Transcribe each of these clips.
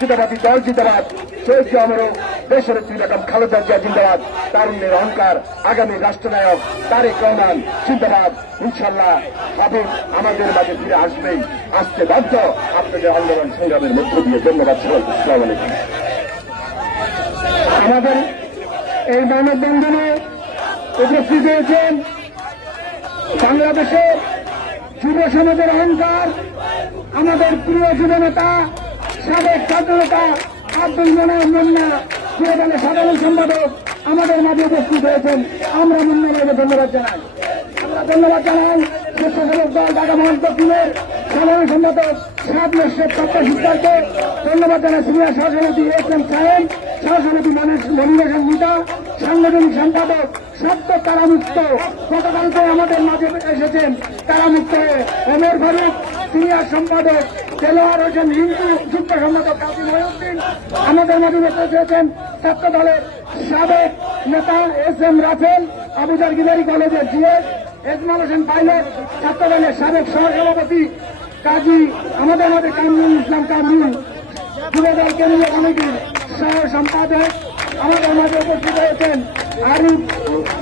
জিন্দাবাদী দল জিন্দাবাদ, শহীদ আমরও দেশের বেগম খালেদা জিয়া জিন্দাবাদ, তারুণ্যের অহংকার আগামী রাষ্ট্রনায়ক তারেক রহমান জিন্দাবাদ। ইনশাল্লাহ হাবিব আমাদের মাঝে ফিরে আসবেই, আসতে বাধ্য আপনাদের আন্দোলন সংগ্রামের মধ্য দিয়ে। ধন্যবাদ সবাই। আসসালামু আলাইকুম। আমাদের এই মানববন্ধনে উপস্থিত হয়েছেন বাংলাদেশের যুব সমাজের অহংকার, আমাদের প্রিয় যুব নেতা সাবেক ছাত্রনেতা আব্দুল মোনায়েম মুন্না, যুব দলের সাধারণ সম্পাদক আমাদের মাঝে উপস্থিত হয়েছেন। আমরা মুন্নাকে ধন্যবাদ জানাই। আমরা ধন্যবাদ জানাই স্বেচ্ছাসেবক দল ঢাকা মহানগর দক্ষিণের সাধারণ সম্পাদক সাদ মোর্শেদ সত্তাশিকদারকে ধন্যবাদ জানাই। সিনিয়র সহসভাপতি এস.এম. সাহেব, সহসভাপতি মনির হোসেন মিতা, সাংগঠনিক সম্পাদক সত্য তারামুক্ত গতকালকে আমাদের মাঝে এসেছেন তারামুক্ত হয়ে ওমর ফারুক, সিনিয়র সম্পাদক দেলোয়ার হোসেন হিন্দু, যুগ্ম সম্পাদক কাজী মহিউদ্দিন আমাদের মাঝে এসেছেন ছাত্র দলের সাবেক নেতা এস.এম. রাফেল, আবুজার গিলারি কলেজের জিএস, এজমাল হোসেন পাইলট, ছাত্র দলের সাবেক সহসভাপতি কাজী আমাদের মাঝে কামরুল ইসলাম কামরুল, যুবদল কেন্দ্রীয় কমিটির সহ সম্পাদক আমাদের মাঝে উপস্থিত হয়েছেন আরিফ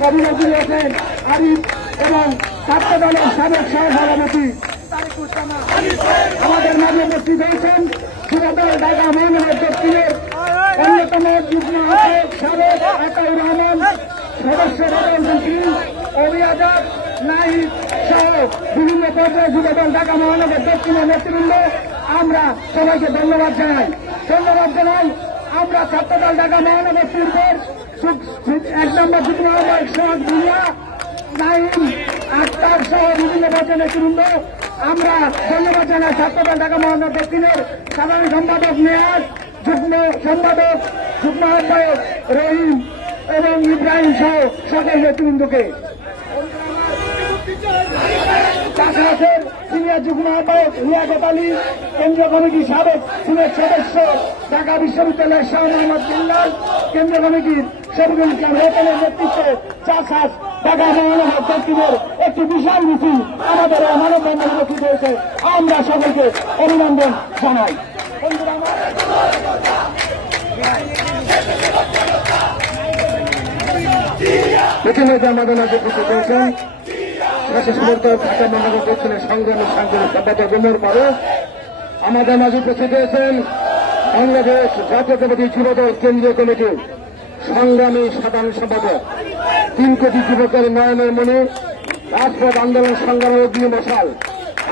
কবিরাজুল হোসেন আরিফ এবং ছাত্র দলের সাবেক সহসভাপতি আমাদের মাঝে উপস্থিত হয়েছেন যুবদল ঢাকা মহানগর দক্ষিণের অন্যতম যুগ্ম আহ্বায়ক সাবেক আতাউর রহমান, সদস্য বদল মন্ত্রী অবি আজাদ নাহিদ সহ বিভিন্ন পর্যায়ে যুবদল ঢাকা মহানগর দক্ষিণের নেতৃবৃন্দ আমরা সবাইকে ধন্যবাদ জানাই। আমরা ছাত্রদল ঢাকা মহানগর পূর্বের 1 নম্বর যুগ্ম আহ্বায়ক সোহাগ ভুঁইয়া, নাইম আক্তার সহ বিভিন্ন পর্যায়ের নেতৃবৃন্দ আমরা ধন্যবাদ জানাই। ছাত্রদল ঢাকা মহানগর দক্ষিণের সাধারণ সম্পাদক নেয়াজ, যুগ্ম সম্পাদক যুগ্ম আহ্বায়ক রহিম এবং ইব্রাহিম সহ সকল নেতৃবৃন্দকে, চাষাবাসের সিনিয়র যুগ্ম আহ্বায়ক লিয়াকত আলী, কেন্দ্রীয় কমিটির সাবেক সিনেট সদস্য ঢাকা বিশ্ববিদ্যালয়ের শাহ মোহাম্মদ বিল্লাল, কেন্দ্রীয় কমিটির শফিকুল ইসলাম রতনের নেতৃত্বে চাষাস ঢাকা মহানগর দক্ষিণের একটি বিশাল মিছিল আমাদের মানববন্ধন উপস্থিত হয়েছে। আমরা সকলকে অভিনন্দন জানাই। ইতিমধ্যে আমাদের মাঝে উপস্থিত হয়েছেন ঢাকা মহানগর দক্ষিণের সংগ্রামী সাংগঠনিক সম্পাদক ওমর ফারুক, আমাদের মাঝে উপস্থিত হয়েছেন বাংলাদেশ জাতীয়তাবাদী যুবদল কেন্দ্রীয় কমিটির সংগ্রামী সাধারণ সম্পাদক 3 কোটি যুবকের নয়নের মনে রাজপথ আন্দোলন সংগ্রামের অগ্নি মশাল,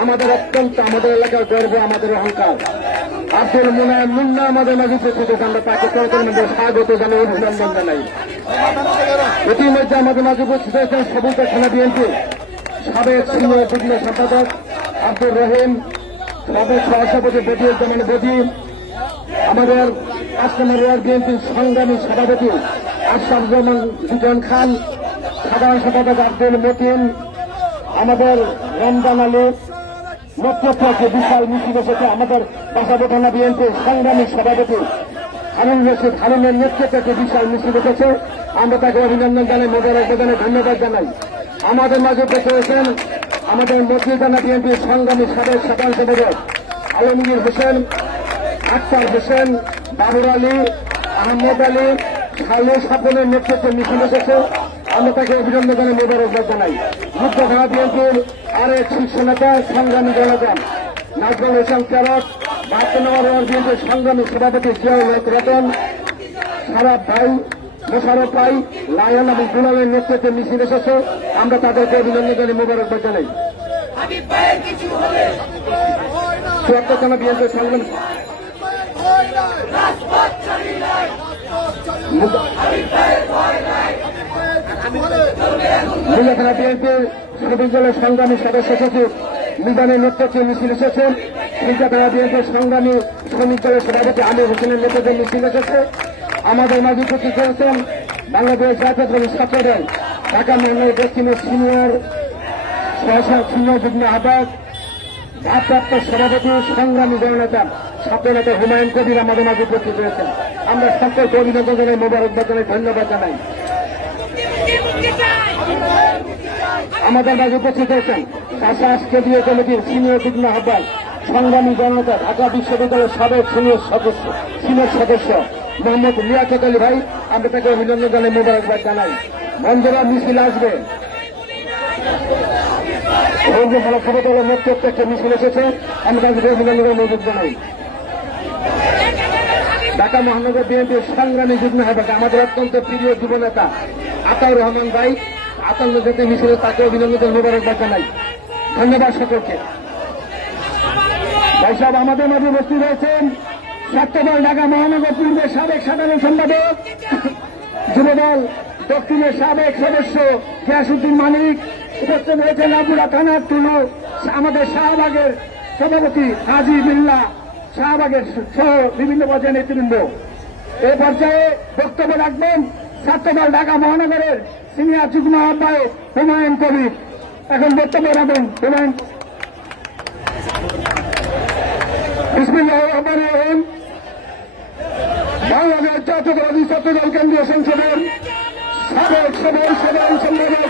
আমাদের অত্যন্ত আমাদের এলাকার গর্ব, আমাদের অহংকার আব্দুল মোনায়েম মুন্না আমাদের মাঝে উপস্থিত হয়েছে। আমরা তাকে স্বাগত জানাই, অভিনন্দন জানাই। ইতিমধ্যে আমাদের মাঝে উপস্থিত হয়েছেন সবুজ থানা বিএনপি সাবেক সিনিয়র যুগ্ম সম্পাদক আব্দুর রহিম, সাবেক সহসভাপতি বদিউজ্জামান বদি, আমাদের 5 নম্বর ওয়ার্ড বিএনপির সংগ্রামী সভাপতি আশরাফুজ্জামান বিজন খান, সাধারণ সম্পাদক আব্দুল মতিন, আমাদের রমজান আলী নেতৃত্বে বিশাল মিছিল এসেছে। আমাদের বাসাবো থানা বিএনপির সংগ্রামী সভাপতি হারুন রশিদ হারুনের নেতৃত্বে বিশাল মিছিল এসেছে। আমরা তাকে অভিনন্দন জানাই, মোবারকবাদ জানাই, ধন্যবাদ জানাই। আমাদের মাঝে উপস্থিত হয়েছেন আমাদের মসজিদ থানা বিএনপির সংগ্রামী সাবেক সাধারণ সম্পাদক আলমগীর হোসেন, আক্তার হোসেন, বাবুর আলী, আহমদ আলী, খালু সাপনের নেতৃত্বে মিছিল এসেছে। আমরা তাকে অভিনন্দন জানাই, মোবারকবাদ জানাই। মুক্ত থানা বিএনপির আরেক শীর্ষ নেতা সংগ্রামী জনগণ নাজমুল হোসেন ক্যারট, 72 নম্বর ওয়ার্ড বিএনপির সংগ্রামী সভাপতি জিয়াউল হক রতন, সারাফ ভাই, মোশারফ ভাই, লায়ন এবং দুলালের নেতৃত্বে মিছিল এসেছে। আমরা তাদেরকে অভিনন্দন জানাই, মোবারকবাদ জানাই। 74 থানা বিএনপির সংগ্রামী মুল্লা থানা বিএনপির শ্রমিক দলের সংগ্রামী সদস্য সচিব মিজানের নেতৃত্বে মিছিল এসেছেন। মুল্লা থানা বিএনপির সংগ্রামী শ্রমিক দলের সভাপতি আমির হোসেনের নেতৃত্বে মিছিল এসেছে। আমাদের মাঝে উপস্থিত হয়েছেন বাংলাদেশ জাতীয়তাবাদী ছাত্রদল ঢাকা মহানগর দক্ষিণের সিনিয়র যুগ্ম আহ্বায়ক ভারপ্রাপ্ত সভাপতি সংগ্রামী জননেতা ছাত্রনেতা হুমায়ুন কবির আমাদের মাঝে উপস্থিত হয়েছেন। আমরা সকলকে অভিনন্দন জানাই, মোবারকবাদ জানাই, ধন্যবাদ জানাই। আমাদের মাঝে উপস্থিত হয়েছেন চাষাস কেন্দ্রীয় কমিটির সিনিয়র যুগ্ম আহ্বায়ক সংগ্রামী জনতা ঢাকা বিশ্ববিদ্যালয়ের সাবেক সিনিয়র সদস্য মোহাম্মদ লিয়াকত আলী ভাই, আমরা তাকে অভিনন্দন জানাই, মোবারকবাদ জানাই। বন্ধুরা, মিছিল আসবে, সভাদলের নেতৃত্বে একটা মিছিল এসেছে, আমরা তাকে অভিনন্দন মজুদ জানাই। ঢাকা মহানগর বিএনপির সংগ্রামী যুগ্ম আহ্বায়ক আমাদের অত্যন্ত প্রিয় যুবনেতা আতাউর রহমান ভাই, ৫৮ জাতীয় মিছিলে তাকে অভিনন্দন মোবারকবাদ জানাই। ধন্যবাদ সকলকে। ভাই সাহেব, আমাদের মাঝে উপস্থিত হয়েছেন ছাত্রদল ঢাকা মহানগর পূর্বের সাবেক সাধারণ সম্পাদক, যুবদল দক্ষিণের সাবেক সদস্য গিয়াসউদ্দিন মানিক, উপস্থিত হয়েছেন রামপুরা থানার টুলু আমাদের শাহবাগের সভাপতি হাজি বিল্লাহ, শাহবাগের সহ বিভিন্ন পর্যায়ের নেতৃবৃন্দ। এই পর্যায়ে বক্তব্য রাখবেন ছাত্রদল ঢাকা মহানগরের সিনিয়র যুগ্ম আহ্বায়ক হুমায়ুন কবির। এখন বক্তব্য রাখবেন হুমায়ুন। বিসমিল্লাহির রহমানির রহিম। বাংলাদেশ জাতীয়তাবাদী ছাত্রদল কেন্দ্রীয় সংসদের সাবেক সাধারণ সম্পাদক,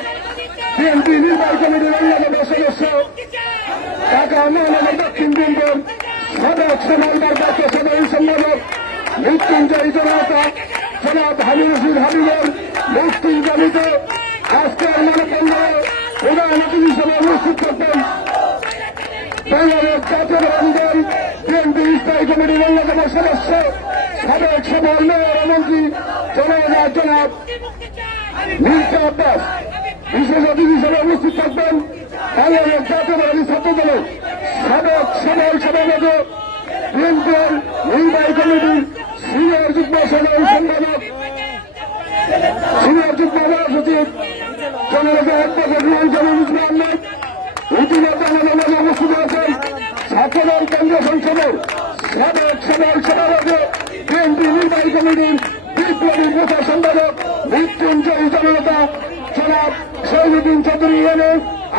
বিএনপি নির্বাহী কমিটির অন্যতম সদস্য, ঢাকা মহানগর দক্ষিণ বিভাগের সাবেক ভারপ্রাপ্ত সাধারণ সম্পাদক মৃত্যুঞ্জয় জনতা জনাব হাবিব রশিদ হাবিবের মুক্তিকামীতে আজকের মানববন্ধনে প্রধান অতিথি হিসেবে উপস্থিত থাকবেন বাংলাদেশ জাতীয়তাবাদী দল বিএনপি স্থায়ী কমিটির অন্যতম সদস্য, সাবেক সফল মেয়র মন্ত্রী জনাব মির্জা আব্বাস। বিশেষ অতিথি হিসেবে উপস্থিত থাকবেন বাংলাদেশ জাতীয়তাবাদী ছাত্রদলের সাবেক সভাপতি, বিএনপির নির্বাহী কমিটির সিনিয়র যুগ্ম সাধারণ সম্পাদক, সিনিয়র যুগ্ম মহাসচিব জননেতা অধ্যাপক রুহুল আহমেদ। ইতিমধ্যে আমাদের মাঝে উপস্থিত আছেন ছাত্রদল কেন্দ্রীয় সংসদের সাবেক সভাপতি, বিএনপি নির্বাহী কমিটির বিপ্লবী প্রচার সম্পাদক মৃত্যুঞ্জয় জনতা জনাব শহীদুদ্দিন চৌধুরী।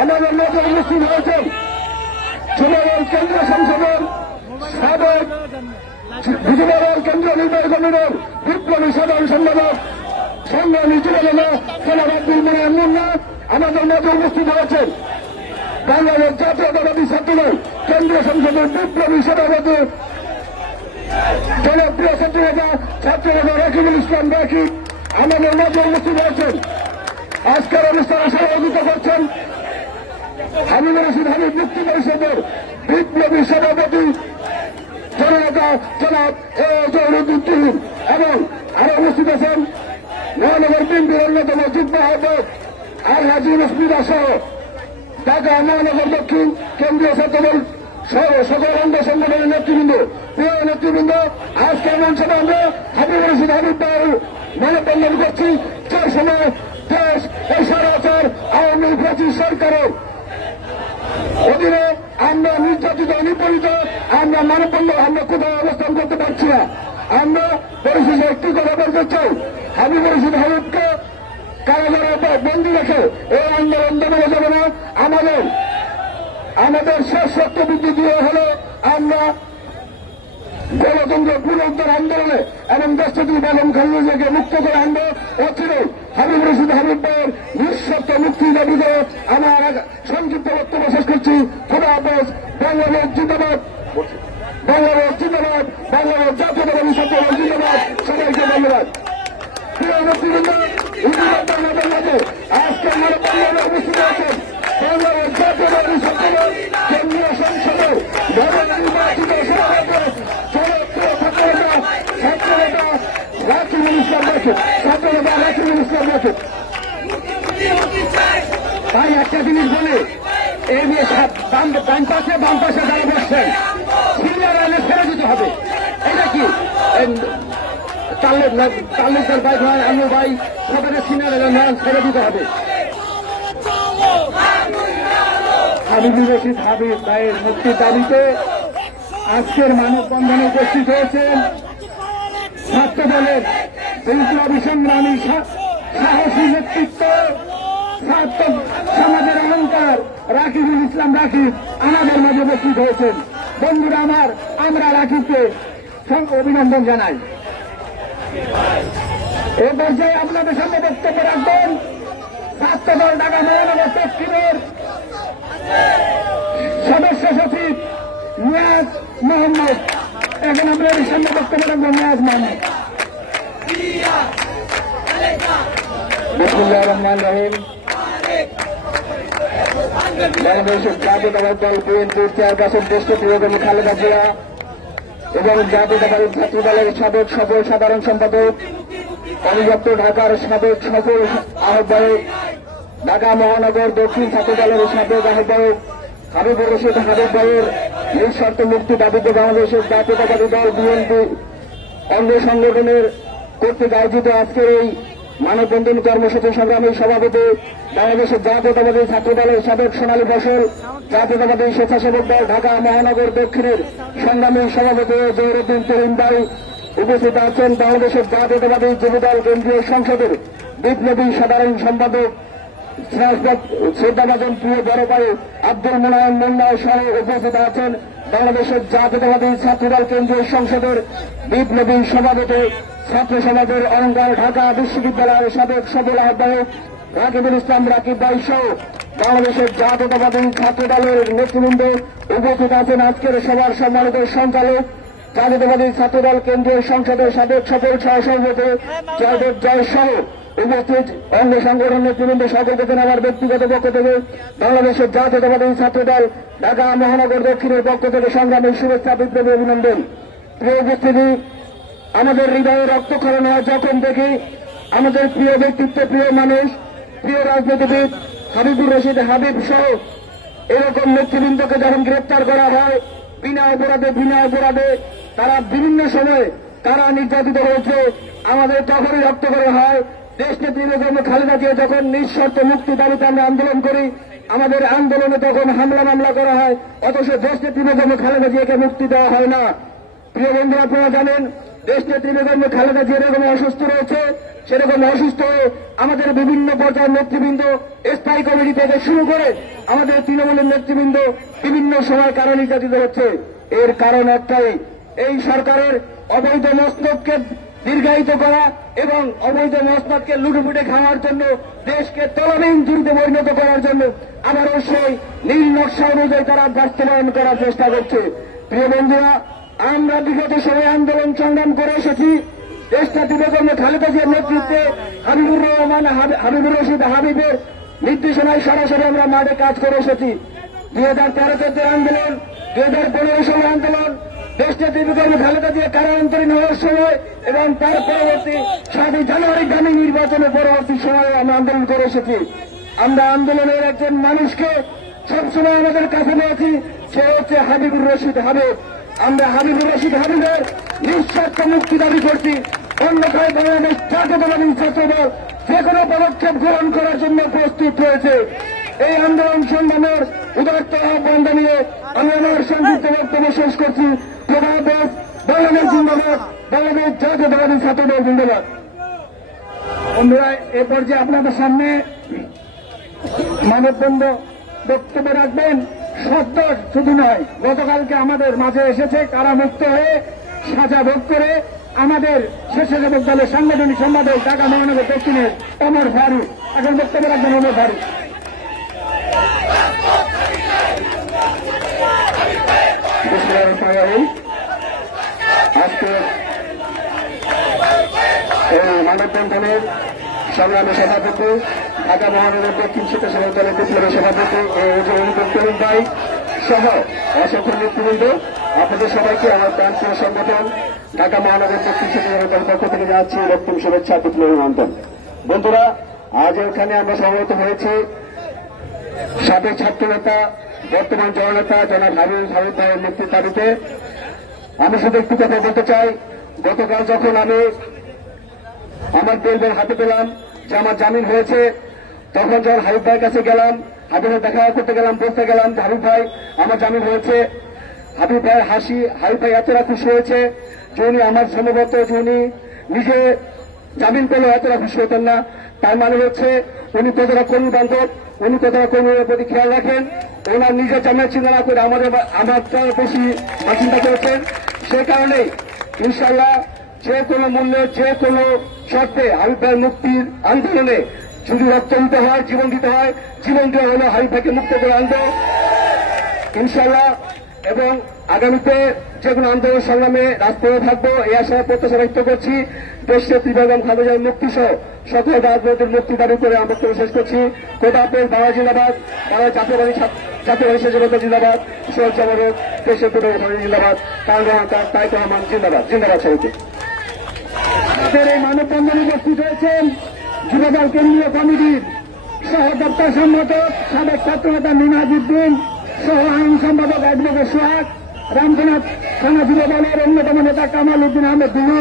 আমাদের মাঝে উপস্থিত হয়েছেন যুবদল কেন্দ্রীয় সংসদের সাবেক যুবদল কেন্দ্রীয় নির্বাহী কমিটির বিপ্লবী সাধারণ সম্পাদক সংগ্রামী যুবদল জনাব আব্দুল মোনায়েম মুন্না। আমাদের মাঝে উপস্থিত হয়েছেন বাংলাদেশ জাতীয়তাবাদী ছাত্রদল কেন্দ্রীয় সংসদের বিপ্লবী সভাপতি জনপ্রিয় ছাত্রনেতা রাকিবুল ইসলাম রাকিব। আমাদের মাঝে উপস্থিত হয়েছেন আজকের অনুষ্ঠানে সভাপতিত্ব করছেন হাবিব রশিদ হাবিব মুক্তি পরিষদের বিপ্লবী সভাপতি জননেতা জনাব জহুরুদ্দিন এবং আরো উপস্থিত আছেন মহানগর বিএনপির অন্যতম যুগ্ম আহ্বায়ক আলহাজি রশ্মিদা সহ ঢাকা মহানগর দক্ষিণ কেন্দ্রীয় ছাত্রদল সহ সকল অঙ্গ সংগঠনের নেতৃবৃন্দ, প্রিয় নেতৃবৃন্দ। আজকে এমন সময় আমরা হাবিব রশিদ হাবিব ভাইয়ের মানববন্ধন করছি, যে সময় দেশ এই সরকার আওয়ামী প্রাচীর সরকারের অধীনে আমরা নির্যাতিত নিপীড়িত, আমরা মানববন্ধন আমরা কোথাও অবস্থান করতে পারছি না। আমরা পরিশেষে একটি কথা বলতে চাই, হাবিব রশিদ হাবিবকে কারাগারে বন্দী রেখে এই আন্দোলন দমানো যাবে না। আমাদের শেষ শক্তবৃদ্ধি দিয়ে হলে আমরা গণতন্ত্র পুনরুদ্ধার আন্দোলনে এবং দেশটি বেগম খালেদা জিয়াকে মুক্ত করে আনবো। অচিরে হাবিব রশিদ হাবিব ভাইয়ের নিঃশর্ত মুক্তি দাবি করে আমার সংক্ষিপ্ত বক্তব্য শেষ করছি। খোদা হাফেজ। বাংলাদেশ জিন্দাবাদ, বাংলাদেশ জিন্দাবাদ, বাংলাদেশ জাতীয়তাবাদী ছাত্রদল জিন্দাবাদ। সবাইকে ধন্যবাদ। প্রিয় নেতৃবৃন্দ, ইতিমধ্যে আমাদের মাঝে আজকে মানববন্ধনে উপস্থিত আছেন বাংলাদেশ জাতীয়তাবাদী ছাত্রদল কেন্দ্রীয় সংসদের নবনির্বাচিত সভাপতি জনপ্রিয় ছাত্রনেতা রাকিবুল ইসলাম রাকিব, ছাত্রনেতা রাকিবুল ইসলাম রাকিব। তাই একটা জিনিস বলে, এই নিয়ে বাম পাশে যারা বসছেন সিনিয়র এনে ছেড়ে দিতে হবে। এটা কি তাল্লুকদার ভাই ভাই আনু ভাই সবাই সিনিয়র এনে ছেড়ে দিতে হবে। হাবিব রশিদ হাবিব ভাইয়ের মুক্তির দাবিতে আজকের মানববন্ধনে উপস্থিত হয়েছেন ছাত্রদলের বিপ্লবী সংগ্রামী সাহসী নেতৃত্ব, ছাত্র সমাজের অলঙ্কার রাকিবুল ইসলাম রাকিব আমাদের মাঝে উপস্থিত হয়েছেন। বন্ধুরা আমার, আমরা রাকিবকে অভিনন্দন জানাই। এ পর্যায়ে আপনাদের সামনে বক্তব্য রাখবেন ছাত্রদল ঢাকা মহানগর দক্ষিণের সদস্য সচিব নিয়াজ মোহাম্মদ। এখন আমরা এর সামনে বক্তব্য রাখবো নিয়াজ মোহাম্মদ। বিসমিল্লাহির রহমানির রহিম। বাংলাদেশের জাতীয়তাবাদী দল বিএনপির চেয়ারপারসন দেশকে প্রিয়কর্মী খালেদা জিয়া এবং জাতীয়তাবাদী ছাত্র দলের সাবেক সফল সাধারণ সম্পাদক অবিভক্ত ঢাকার সাবেক সফল আহ্বায়ক, ঢাকা মহানগর দক্ষিণ ছাত্র দলের সাবেক আহ্বায়ক হাবিবুর রশিদ হাবিব ভাইয়ের নিঃশর্ত মুক্তি দাবিতে বাংলাদেশের জাতীয়তাবাদী দল বিএনপি অঙ্গ সংগঠনের কর্তৃক আয়োজিত আজকের এই মানববন্ধন কর্মসূচি সংগ্রামী সভাপতি বাংলাদেশের জাতীয়তাবাদী ছাত্র দলের সাবেক সোনালী ফসল জাতীয়তাবাদী স্বেচ্ছাসেবক দল ঢাকা মহানগর দক্ষিণের সংগ্রামী সভাপতি জহিরুদ্দিন তরিম ভাই, উপস্থিত আছেন বাংলাদেশের জাতীয়তাবাদী যুবদল কেন্দ্রীয় সংসদের বিপ্লবী সাধারণ সম্পাদক শ্রদ্ধাভাজন প্রিয় বড় ভাই আব্দুল মোনায়েম মুন্না সহ উপস্থিত আছেন বাংলাদেশের জাতীয়তাবাদী ছাত্রদল কেন্দ্রীয় সংসদের বিপ্লবী সভাপতি ছাত্র সমাজের অহংকার ঢাকা বিশ্ববিদ্যালয়ের সাবেক সফল আহ্বায়ক রাকিবুল ইসলাম রাকিব ভাই সহ বাংলাদেশের জাতীয়তাবাদী ছাত্র দলের নেতৃবৃন্দ উপস্থিত আছেন আজকের সভার সম্মানিত সঞ্চালক জাতীয়তাবাদী ছাত্রদল কেন্দ্রীয় সংসদের সাবেক সফল সহসভাপতি জয়দেব জয় সহ উপস্থিত অঙ্গ সংগঠন নেতৃবৃন্দ সকলকে আমার ব্যক্তিগত পক্ষ থেকে বাংলাদেশের জাতীয়তাবাদী ছাত্রদল ঢাকা মহানগর দক্ষিণের পক্ষ থেকে সংগ্রামী শুভেচ্ছা বিপ্লবী অভিনন্দন। প্রিয় উপস্থিতি, আমাদের হৃদয়ে রক্তক্ষরণ হয় যখন দেখি আমাদের প্রিয় ব্যক্তিত্ব, প্রিয় মানুষ, প্রিয় রাজনীতিবিদ হাবিবুর রশিদ হাবিব সহ এরকম নেতৃবৃন্দকে যখন গ্রেপ্তার করা হয় বিনা অপরাধে তারা বিভিন্ন সময় তারা নির্যাতিত হয়েছে, আমাদের তখনই রক্ত করে হয়। দেশ নেত্রী বেগম খালেদা জিয়া যখন নিঃশর্ত মুক্তি দাবিতে আমরা আন্দোলন করি, আমাদের আন্দোলনে তখন হামলা মামলা করা হয়, অথচ দেশ নেত্রী বেগম খালেদা জিয়াকে মুক্তি দেওয়া হয় না। প্রিয় বন্ধুরা, আপনারা জানেন দেশ নেত্রী বেগম খালেদা জিয়া যেরকম অসুস্থ রয়েছে, সেরকম অসুস্থ হয়ে আমাদের বিভিন্ন পর্যায়ের নেতৃবৃন্দ স্থায়ী কমিটি থেকে শুরু করে আমাদের তৃণমূলের নেতৃবৃন্দ বিভিন্ন সময় কারণ নির্যাতিত হচ্ছে। এর কারণ একটাই, এই সরকারের অবৈধ মসনদকে দীর্ঘায়িত করা এবং অবৈধ মসনদকে লুটুপুটে খাওয়ার জন্য, দেশকে তলাবিহীন জুড়িতে পরিণত করার জন্য আবারও সেই নীল নকশা অনুযায়ী তারা বাস্তবায়ন করার চেষ্টা করছে। প্রিয় বন্ধুরা, আমরা বিগত সময় আন্দোলন সংগ্রাম করে এসেছি দেশনেত্রী বেগম খালেদা জিয়ার নেতৃত্বে হাবিবুর রশিদ হাবিবের নির্দেশনায় সরাসরি আমরা মাঠে কাজ করে এসেছি। 2013-14 আন্দোলন, 2015 সালের আন্দোলন, দেশনেত্রী বেগম খালেদা জিয়া কারান্তরীণ হওয়ার সময় এবং তার পরবর্তী 7 জানুয়ারি গামী নির্বাচনের পরবর্তী সময়ে আমরা আন্দোলন করে এসেছি। আমরা আন্দোলনের একজন মানুষকে সবসময় আমাদের কাছে নিয়েছি, সে হচ্ছে হাবিবুর রশিদ হাবিব। আমরা হাবিবুর রশিদ হাবিবের নিঃস্বার্থ মুক্তি দাবি করছি, অন্যথায় বাংলাদেশ জাতীয়তাবাদী ছাত্রদল যে কোনো পদক্ষেপ গ্রহণ করার জন্য প্রস্তুত হয়েছে। এই আন্দোলন সংগ্রামের উদাত্ত আহ্বান জানিয়ে আমি আমার সংক্ষিপ্ত বক্তব্য শেষ করছি। প্রভাব বাংলাদেশ জিন্দাবাদ, বাংলাদেশ জাতীয়তাবাদী ছাত্রদল জিন্দাবাদ। বন্ধুরা, এ পর্যায়ে আপনাদের সামনে মানববন্ধ বক্তব্য রাখবেন সদ্য শুধু নয়, গতকালকে আমাদের মাঝে এসেছে কারামুক্ত হয়ে সাজা ভোগ করে আমাদের স্বেচ্ছাসেবক দলের সাংগঠনিক সম্পাদক ঢাকা মহানগর দক্ষিণের ওমর ফারুক। এখন বক্তব্য রাখবেন ওমর ফারুক। আজকে এই মানববন্ধনের সংগ্রামী সভাপতি ঢাকা মহানগর দক্ষিণ স্বেচ্ছাসেবক দলের বিপ্লবী সভাপতি তরিম ভাই সহ অসংখ্য নেতৃবৃন্দ, আপনাদের সবাইকে আমার প্রান্তীয় সংগঠন ঢাকা মহানগর দক্ষিণ স্বেচ্ছাসেবক দলের পক্ষ থেকে যাচ্ছি রক্তিম শুভেচ্ছা বিপ্লবী অভিনন্দন। বন্ধুরা, আজ এখানে আমরা সমবেত হয়েছি সাবেক ছাত্র নেতা, বর্তমান জননেতা জনাব হাবিব ভাইয়ের মুক্তির দাবিতে। আমি শুধু একটু কথা বলতে চাই, গতকাল যখন আমি আমার বেলবেল হাতে পেলাম যে আমার জামিন হয়েছে, তখন যখন হাবিব ভাইয়ের কাছে গেলাম, হাবিবের দেখা করতে গেলাম, বলতে গেলাম যে হাবিব ভাই আমার জামিন হয়েছে। হাবিব ভাইয়ের হাসি, হাবিব ভাই এতটা খুশি হয়েছে যে উনি আমার সম্ভবত যে উনি নিজে জামিন পেলেও এতটা খুশি হতেন না। তার মানে হচ্ছে উনি কতটা কর্মী বান্ধব, উনি কতটা কর্মীর প্রতি খেয়াল রাখেন, ওনার নিজের জামিনের চিন্তা না করে আমার বেশি চিন্তা করেছেন। সে কারণে ইনশাল্লাহ যে কোনো মূল্যে, যে কোনো শর্তে হাবিব ভাইয়ের মুক্তির আন্দোলনে যদি রক্ত দিতে হয়, জীবন দিতে হয়, জীবন দেওয়া হলে হাবিব ভাইকে মুক্ত করে আনবো। ইনশাল্লাহ এবং আগামীতে যে কোনো আন্দোলন সংগ্রামে রাজপথে থাকবো এই আশা প্রত্যাশা ব্যক্ত করছি। দেশনেত্রী বেগম খালেদা জিয়ার মুক্তি সহ সকল রাজনৈতিক মুক্তি দাবি করে আমরা বক্তব্য শেষ করছি। খোদা হাফেজ। বাংলা জিন্দাবাদ। বাংলা জাতীয়বাদী স্বেচ্ছাসেবক জিন্দাবাদ। শহীদ জামানত দেশের পুনর্গঠন জিন্দাবাদ। তারেক রহমান জিন্দাবাদ। জিন্দাবাদ সবাইকে। আমাদের এই মানববন্ধনে উপস্থিত হয়েছেন যুবদল কেন্দ্রীয় কমিটির সহ দপ্তর সম্পাদক সাবেক ছাত্রনেতা মিনাজউদ্দিন সহ আইন সম্পাদক অ্যাডভোকেট সোহাগ, রামপুরহাট থানা যুবদলের অন্যতম নেতা কামাল উদ্দিন আহমেদ দিনু,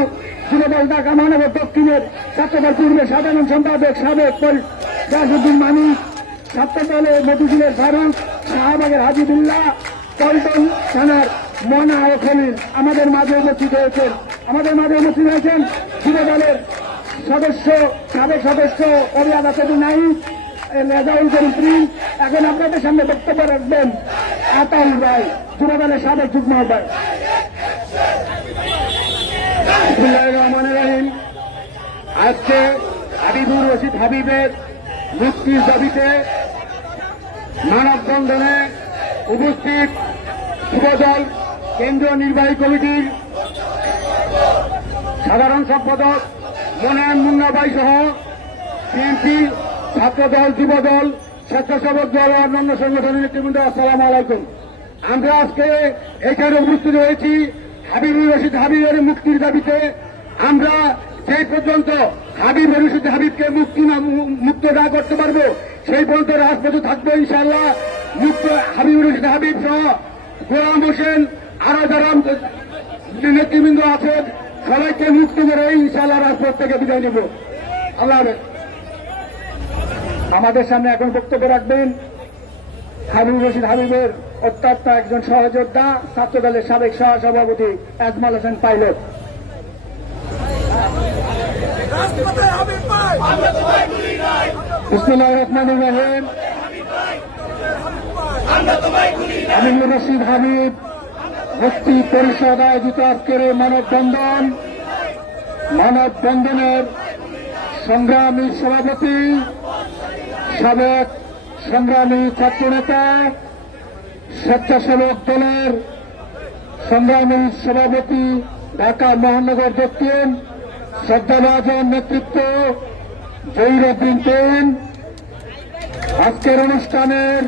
যুবদল ঢাকা মহানগর দক্ষিণের ছাত্রদল পূর্বের সাধারণ সম্পাদক সাবেক জাসউদ্দিন মানিক, ছাত্রদলের মতিঝিলের ফারুক, শাহবাগের হাজিবুল্লাহ, পল্টন থানার মনা ও খলিল আমাদের মাঝে উপস্থিত হয়েছেন। যুবদলের সদস্য সাবেক সদস্য অরিয়াদ আসাদুল নাইম, রেজাউল করিম প্রিন্স। এখন আপনাদের সামনে বক্তব্য রাখবেন আতাউল রায়, যুবদলের সাবেক যুগ্ম আহ্বায়ক। বিসমিল্লাহির রহমানির রহিম। আজকে হাবিবুর রশিদ হাবিবের মুক্তির দাবিতে মানববন্ধনে উপস্থিত যুবদল কেন্দ্রীয় নির্বাহী কমিটির সাধারণ সম্পাদক মোনায়েম মুন্নাভাই সহ বিএনপি, ছাত্রদল, যুবদল, স্বেচ্ছাসেবক দল ও অন্যান্য সংগঠনের নেতৃবৃন্দ, আসসালামু আলাইকুম। আমরা আজকে এখানে উপস্থিত হয়েছি হাবিবুর রশিদ হাবিবের মুক্তির দাবিতে। আমরা সেই পর্যন্ত হাবিবুর রশিদ হাবিবকে মুক্ত না করতে পারবো সেই পর্যন্ত রাজপথে থাকবো ইনশাআল্লাহ। মুক্ত হাবিবুর রশিদ হাবিব সহ গোলাম হোসেন আরো যারা নেতৃবৃন্দ আছেন সবাইকে মুক্ত করে ইনশাআল্লাহ রাজপথ থেকে বিদায় নেব। আল্লাহ হাফেজ। আমাদের সামনে এখন বক্তব্য রাখবেন হাবিবুর রশিদ হাবিবের অত্যন্ত একজন সহযোদ্ধা, ছাত্রদলের সাবেক সহসভাপতি আজমাল হোসেন পাইলট। বিসমিল্লাহির রহমানির রহিম। হাবিবুর রশিদ হাবিব মুক্তি পরিষদ আয়োজিত আজকের এই মানববন্ধনের সংগ্রামী সভাপতি, সাবেক সংগ্রামী ছাত্রনেতা, স্বেচ্ছাসেবক দলের সংগ্রামী সভাপতি ঢাকা মহানগর দক্ষিণ শ্রদ্ধাভাজন নেতৃত্ব জহিরুদ্দিন তুহিন, আজকের অনুষ্ঠানের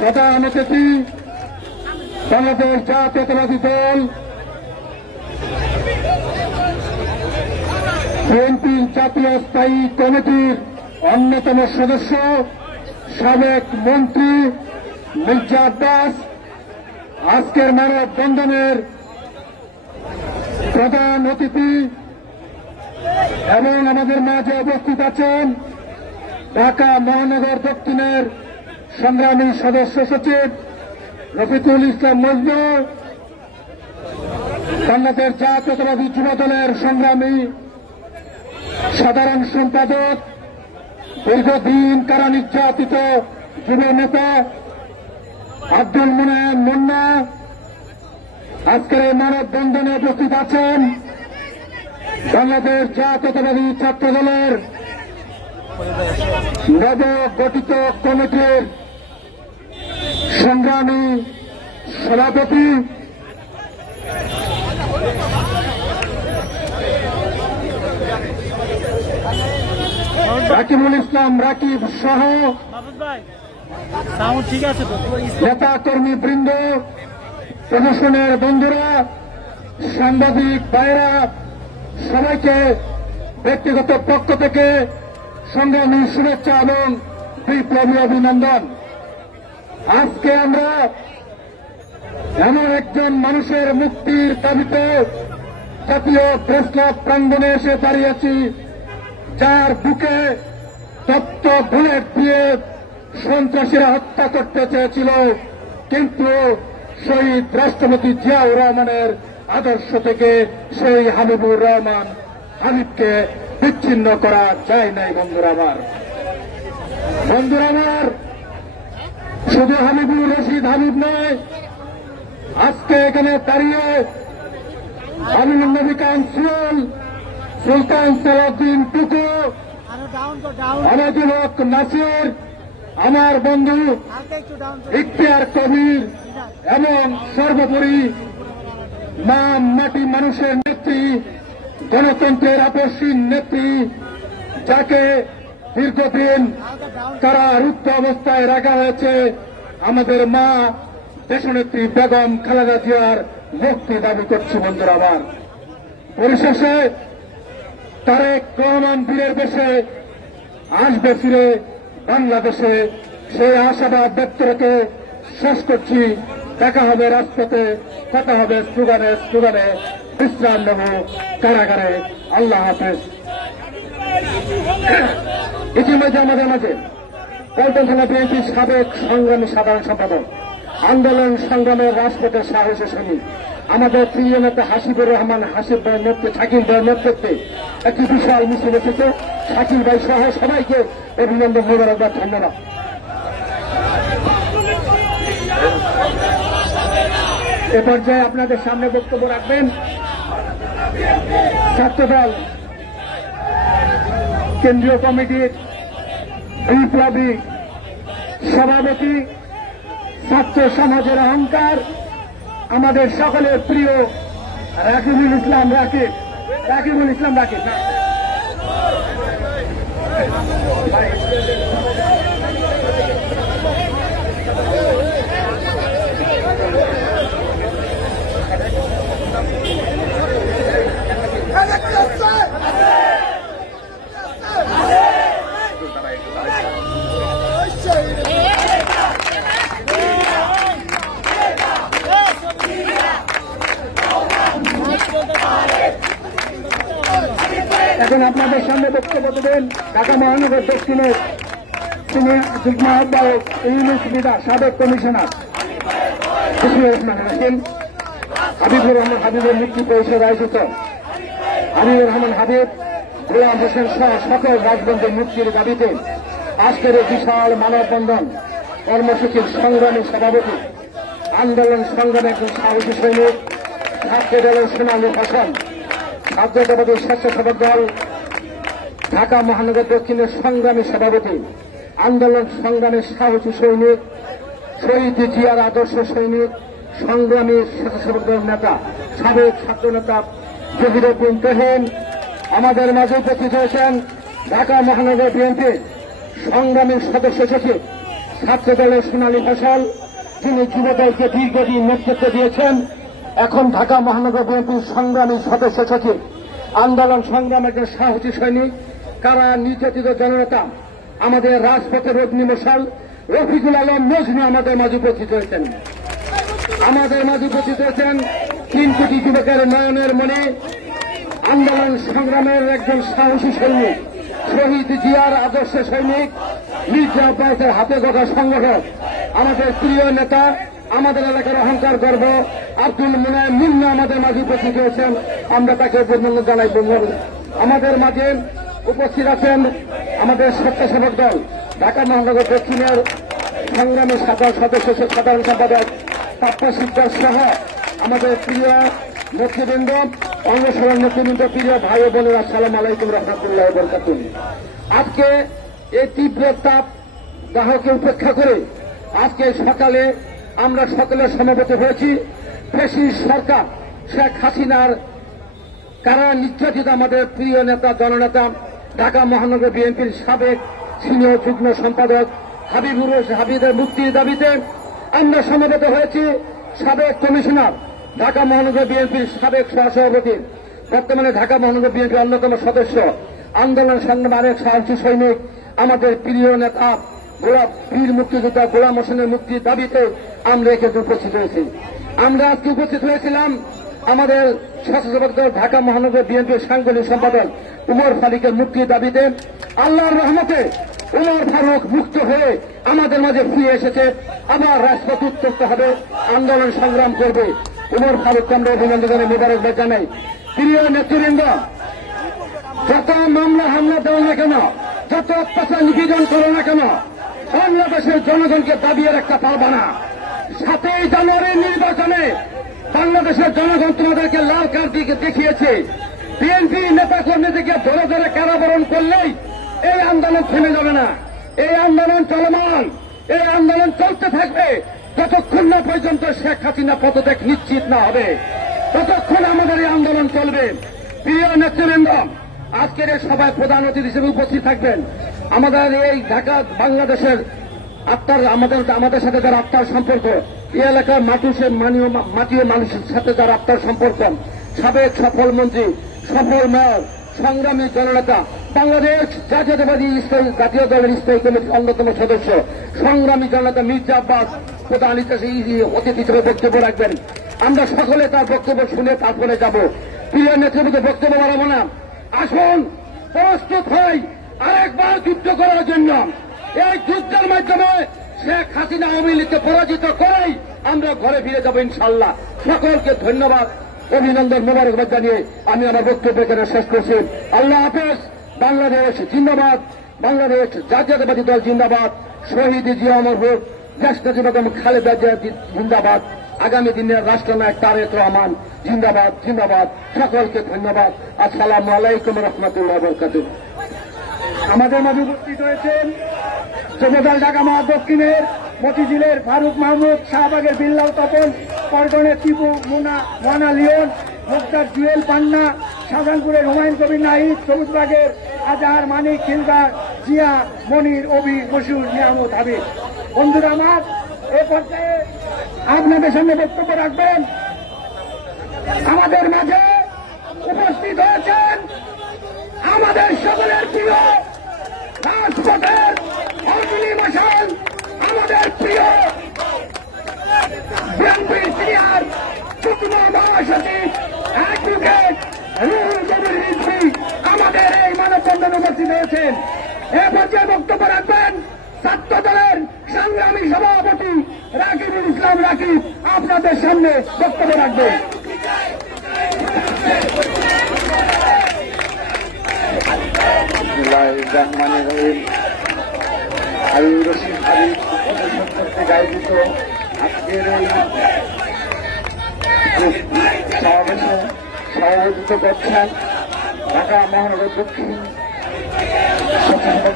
প্রধান অতিথি বাংলাদেশ জাতীয়তাবাদী দল বিএনপি জাতীয় স্থায়ী কমিটির অন্যতম সদস্য সাবেক মন্ত্রী মির্জা আব্বাস, আজকের মানববন্ধনের প্রধান অতিথি এবং আমাদের মাঝে উপস্থিত আছেন ঢাকা মহানগর দক্ষিণের সংগ্রামী সদস্য সচিব রফিকুল ইসলাম মজনু, বাংলাদেশ জাতীয়তাবাদী যুবদলের সংগ্রামী সাধারণ সম্পাদক, দীর্ঘদিন কারা নির্যাতিত যুব নেতা আব্দুল মোনায়েম মুন্না, আজকের এই মানববন্ধনে উপস্থিত আছেন বাংলাদেশ জাতীয়তাবাদী ছাত্রদলের নবগঠিত কমিটির সংগ্রামী সভাপতি রাকিবুল ইসলাম রাকিব সহ নেতা কর্মী বৃন্দ, প্রশাসনের বন্ধুরা, সাংবাদিক ভাইরা, সবাইকে ব্যক্তিগত পক্ষ থেকে সংগ্রামী শুভেচ্ছা এবং বিপ্লবী অভিনন্দন। আজকে আমরা এমন একজন মানুষের মুক্তির দাবিতে জাতীয় প্রেস ক্লাব প্রাঙ্গণে এসে দাঁড়িয়েছি যার বুকে তপ্ত বুলেট দিয়ে সন্ত্রাসীরা হত্যা করতে চেয়েছিল, কিন্তু শহীদ রাষ্ট্রপতি জিয়াউর রহমানের আদর্শ থেকে সেই হাবিবুর রহমান হাবিবকে বিচ্ছিন্ন করা যায় নাই। বন্ধুরা আমার শুধু হাবিবুর রশিদ হাবিব নয়, আজকে এখানে দাঁড়িয়ে আমিনুল নবী কাউন্সিল, সুলতান সালাউদ্দিন টুকু, আনাদুল হক নাসির, আমার বন্ধু ইখতিয়ার কবির এবং সর্বোপরি মা মাটি মানুষের নেত্রী, গণতন্ত্রের আপসীন নেত্রী, যাকে দীর্ঘদিন কারারুদ্ধ অবস্থায় রাখা হয়েছে, আমাদের মা দেশনেত্রী বেগম খালেদা জিয়ার মুক্তি দাবি করছি বন্ধুরা আমার। পরিশেষে তারেক রহমান বীরের দেশে আসবে ফিরে বাংলাদেশে, সেই আশাবাদ ব্যক্ত রেখে শেষ করছি। দেখা হবে রাজপথে, কথা হবে স্লোগানে স্লোগানে, বিশ্রাম নেব কারাগারে। আল্লাহ হাফেজ। ইতিমধ্যে আমাদের মাঝে পল্টন থানা বিএনপির সাবেক সংগ্রামী সাধারণ সম্পাদক, আন্দোলন সংগ্রামের রাজপথের সাহসী সৈনিক, আমাদের প্রিয় নেতা হাসিবুর রহমান হাসিব ভাইয়ের নেতৃত্বে, শাকিল ভাইয়ের নেতৃত্বে একটি বিশাল মিছিল এসেছে। শাকিল ভাই সহ সবাইকে অভিনন্দন, মোবারকবাদ, ধন্যবাদ। এ পর্যায়ে আপনাদের সামনে বক্তব্য রাখবেন ছাত্রদল কেন্দ্রীয় কমিটির বিপ্লবী সভাপতি, ছাত্র সমাজের অহংকার, আমাদের সকলের প্রিয় রাকিবুল ইসলাম রাকিব। এখন আপনাদের সামনে বক্তব্য দেবেন ঢাকা মহানগর দক্ষিণের যুগ্ম আহ্বায়ক ইউনুস বিদা সাবেক কমিশনার হাবিবুর রহমান হাবিবের মুক্তি পরিষদ আয়োজিত হাবিবুর রহমান হাবিব, গোলাম হোসেন সহ সকল রাজবন্ধের মুক্তির দাবিতে আজকের এই বিশাল মানববন্ধন কর্মসূচির সংগ্রামী সভাপতি, আন্দোলন সংগ্রামে একজন সাহসী সৈনিক, ছাত্র দলের সোনালী ফসল, জাতীয়তাবাদী স্বেচ্ছাসেবক দল ঢাকা মহানগর দক্ষিণের সংগ্রামী সভাপতি, আন্দোলন সংগ্রামের সাহসী সৈনিক, শহীদ জিয়ার আদর্শ সৈনিক, সংগ্রামী স্বেচ্ছাসেবক দল নেতা, সাবেক ছাত্র নেতা জহিরুদ্দিন তহিন আমাদের মাঝে উপস্থিত হয়েছেন। ঢাকা মহানগর বিএনপির সংগ্রামী সদস্য সচিব, ছাত্র দলের সোনালী ফসল, যিনি যুবদলকে দীর্ঘদিন নেতৃত্ব দিয়েছেন, এখন ঢাকা মহানগর বিএনপির সংগ্রামী সদস্য সচিব, আন্দোলন সংগ্রামের একজন সাহসী সৈনিক, কারা নির্যাতিত জননেতা, আমাদের রাজপথের অগ্নিমশাল রফিকুল আলম মজনু আমাদের মাঝে উপস্থিত হয়েছেন। 3 কোটি যুবকের নয়নের মনে, আন্দোলন সংগ্রামের একজন সাহসী সৈনিক, শহীদ জিয়ার আদর্শ সৈনিক, মির্জা আব্বাসের হাতে গড়া সংগঠক, আমাদের প্রিয় নেতা, আমাদের এলাকার অহংকার গর্ব আব্দুল মুনায়েম মুন্না আমাদের মাঝে উপস্থিত হয়েছেন। আমরা তাকে অভিনন্দন জানাই। আমাদের মাঝে উপস্থিত আছেন আমাদের স্বেচ্ছাসেবক দল ঢাকা মহানগর দক্ষিণের সংগ্রামী সদস্য সাধারণ সম্পাদক প্রাপ্য সিদ্ধার সহ আমাদের প্রিয় নেতৃবৃন্দ, অঙ্গসরণ নেতৃবৃন্দ, প্রিয় ভাই ও বোনেরা, আসসালামু আলাইকুম রহমতুল্লাহ বরকাতুহ। আজকে এই তীব্র তাপ দাহকে উপেক্ষা করে আজকে সকালে আমরা সকলে সমবেত হয়েছি ফ্যাসিস্ট সরকার শেখ হাসিনার কারা নির্যাতিত আমাদের প্রিয় নেতা, জননেতা, ঢাকা মহানগর বিএনপির সাবেক সিনিয়র যুগ্ম সম্পাদক হাবিবের মুক্তির দাবিতে আমরা সমবেত হয়েছি। সাবেক কমিশনার, ঢাকা মহানগর বিএনপির সাবেক সহসভাপতি, বর্তমানে ঢাকা মহানগর বিএনপির অন্যতম সদস্য, আন্দোলন সংগ্রামের আরেক সাহসী সৈনিক, আমাদের প্রিয় নেতা বীর মুক্তিযোদ্ধা গোলাম হোসেনের মুক্তির দাবিতে আমরা এখানে উপস্থিত হয়েছি। আমরা আজকে উপস্থিত হয়েছিলাম আমাদের স্বেচ্ছাসেবক দল ঢাকা মহানগর বিএনপির সাংগঠনিক সম্পাদক উমর ফারুকের মুক্তির দাবিতে। আল্লাহর রহমতে উমর ফারুক মুক্ত হয়ে আমাদের মাঝে ফিরে এসেছে। আবার রাজপথ উত্তপ্ত হবে, আন্দোলন সংগ্রাম করবে। উমর ফারুককে আমরা অভিনন্দন জানাই, মোবারকবাদ জানাই। প্রিয় নেতৃবৃন্দ, যত মামলা হামলা দেওয়া না কেন, যত অত্যাচার নিপীড়ন করো না কেন, বাংলাদেশের জনগণকে দাবিয়ে রাখতে পারবে না। 7ই জানুয়ারির নির্বাচনে বাংলাদেশের জনগণ তোমাদেরকে লাল কার্ড দিয়ে দেখিয়েছে। বিএনপি নেতা কর্মীদেরকে ধরে ধরে কারাবরণ করলেই এই আন্দোলন থেমে যাবে না। এই আন্দোলন চলমান, এই আন্দোলন চলতে থাকবে যতক্ষণ না পর্যন্ত শেখ হাসিনা পদত্যাগ নিশ্চিত না হবে, ততক্ষণ আমাদের এই আন্দোলন চলবে। প্রিয় নেতৃবৃন্দ, আজকের এই সভায় প্রধান অতিথি হিসেবে উপস্থিত থাকবেন আমাদের এই ঢাকা বাংলাদেশের আত্মার আমাদের সাথে যারা আত্মার সম্পর্ক, এই এলাকার মাটিও মানুষের সাথে যারা আত্মার সম্পর্ক, সাবেক সফল মন্ত্রী, সফল মেয়র, সংগ্রামী জননেতা, বাংলাদেশ জাতীয় দলের স্থায়ী কমিটির অন্যতম সদস্য, সংগ্রামী জননেতা মির্জা আব্বাস প্রধান অতিথি হিসেবে বক্তব্য রাখবেন। আমরা সকলে তার বক্তব্য শুনে তারপরে যাব। প্রিয় নেতৃবৃন্দ, বক্তব্য বাড়াবো না, আসুন প্রস্তুত হই আরেকবার যুদ্ধ করার জন্য। এই যুদ্ধের মাধ্যমে শেখ হাসিনা আওয়ামী লীগকে পরাজিত করেই আমরা ঘরে ফিরে যাব ইনশাআল্লাহ। সকলকে ধন্যবাদ, অভিনন্দন, মোবারকবাদ জানিয়ে আমি আমার বক্তব্য এখানে শেষ করছি। আল্লাহ হাফেজ। বাংলাদেশ জিন্দাবাদ, বাংলাদেশ জাতীয়তাবাদী দল জিন্দাবাদ, শহীদ জিয়া অমর হোক, দেশনেত্রী বেগম খালেদা জিয়া জিন্দাবাদ, আগামী দিনের রাষ্ট্রনায়ক তারেক রহমান জিন্দাবাদ জিন্দাবাদ। সকলকে ধন্যবাদ। আসসালামু আলাইকুম রহমতুল্লাহ বরকাতুহ। আমাদের মাঝে উপস্থিত হয়েছেন যুবদল ঢাকা মহানগর দক্ষিণের মতিঝিলের ফারুক মাহমুদ, শাহবাগের বিল্লাল তপন, পল্টনের টিপু মোনা লিওন, মুক্তার জুয়েল পান্না, শাহজাহানপুরের হুমায়ুন কবির নাহিদ, সবুজবাগের আজহার মানিক, খিলগার জিয়া, মনির, অবি, মশুর, নিয়ামত, হাবিব। বন্ধুরা আমার, এ পর্যায়ে আপনাদের সামনে বক্তব্য রাখবেন আমাদের মাঝে উপস্থিত হয়েছেন আমাদের সকলের প্রিয় রাজপথের অগ্নি মশাল, আমাদের প্রিয় বিএনপির সিনিয়র যুগ্ম মহাসচিব অ্যাডভোকেট রুহুল কবির রিজভী আমাদের এই মানববন্ধনে উপস্থিত হয়েছেন। এ পর্যায়ে বক্তব্য রাখবেন ছাত্র দলের সংগ্রামী সভাপতি রাকিবুল ইসলাম রাকিব, আপনাদের সামনে বক্তব্য রাখবেন। হাবিবুর রশিদ হাবিব কর্তৃক আয়োজিত আজকের এই সমাবেশে সভাপতিত্ব করছেন ঢাকা মহানগর দক্ষিণ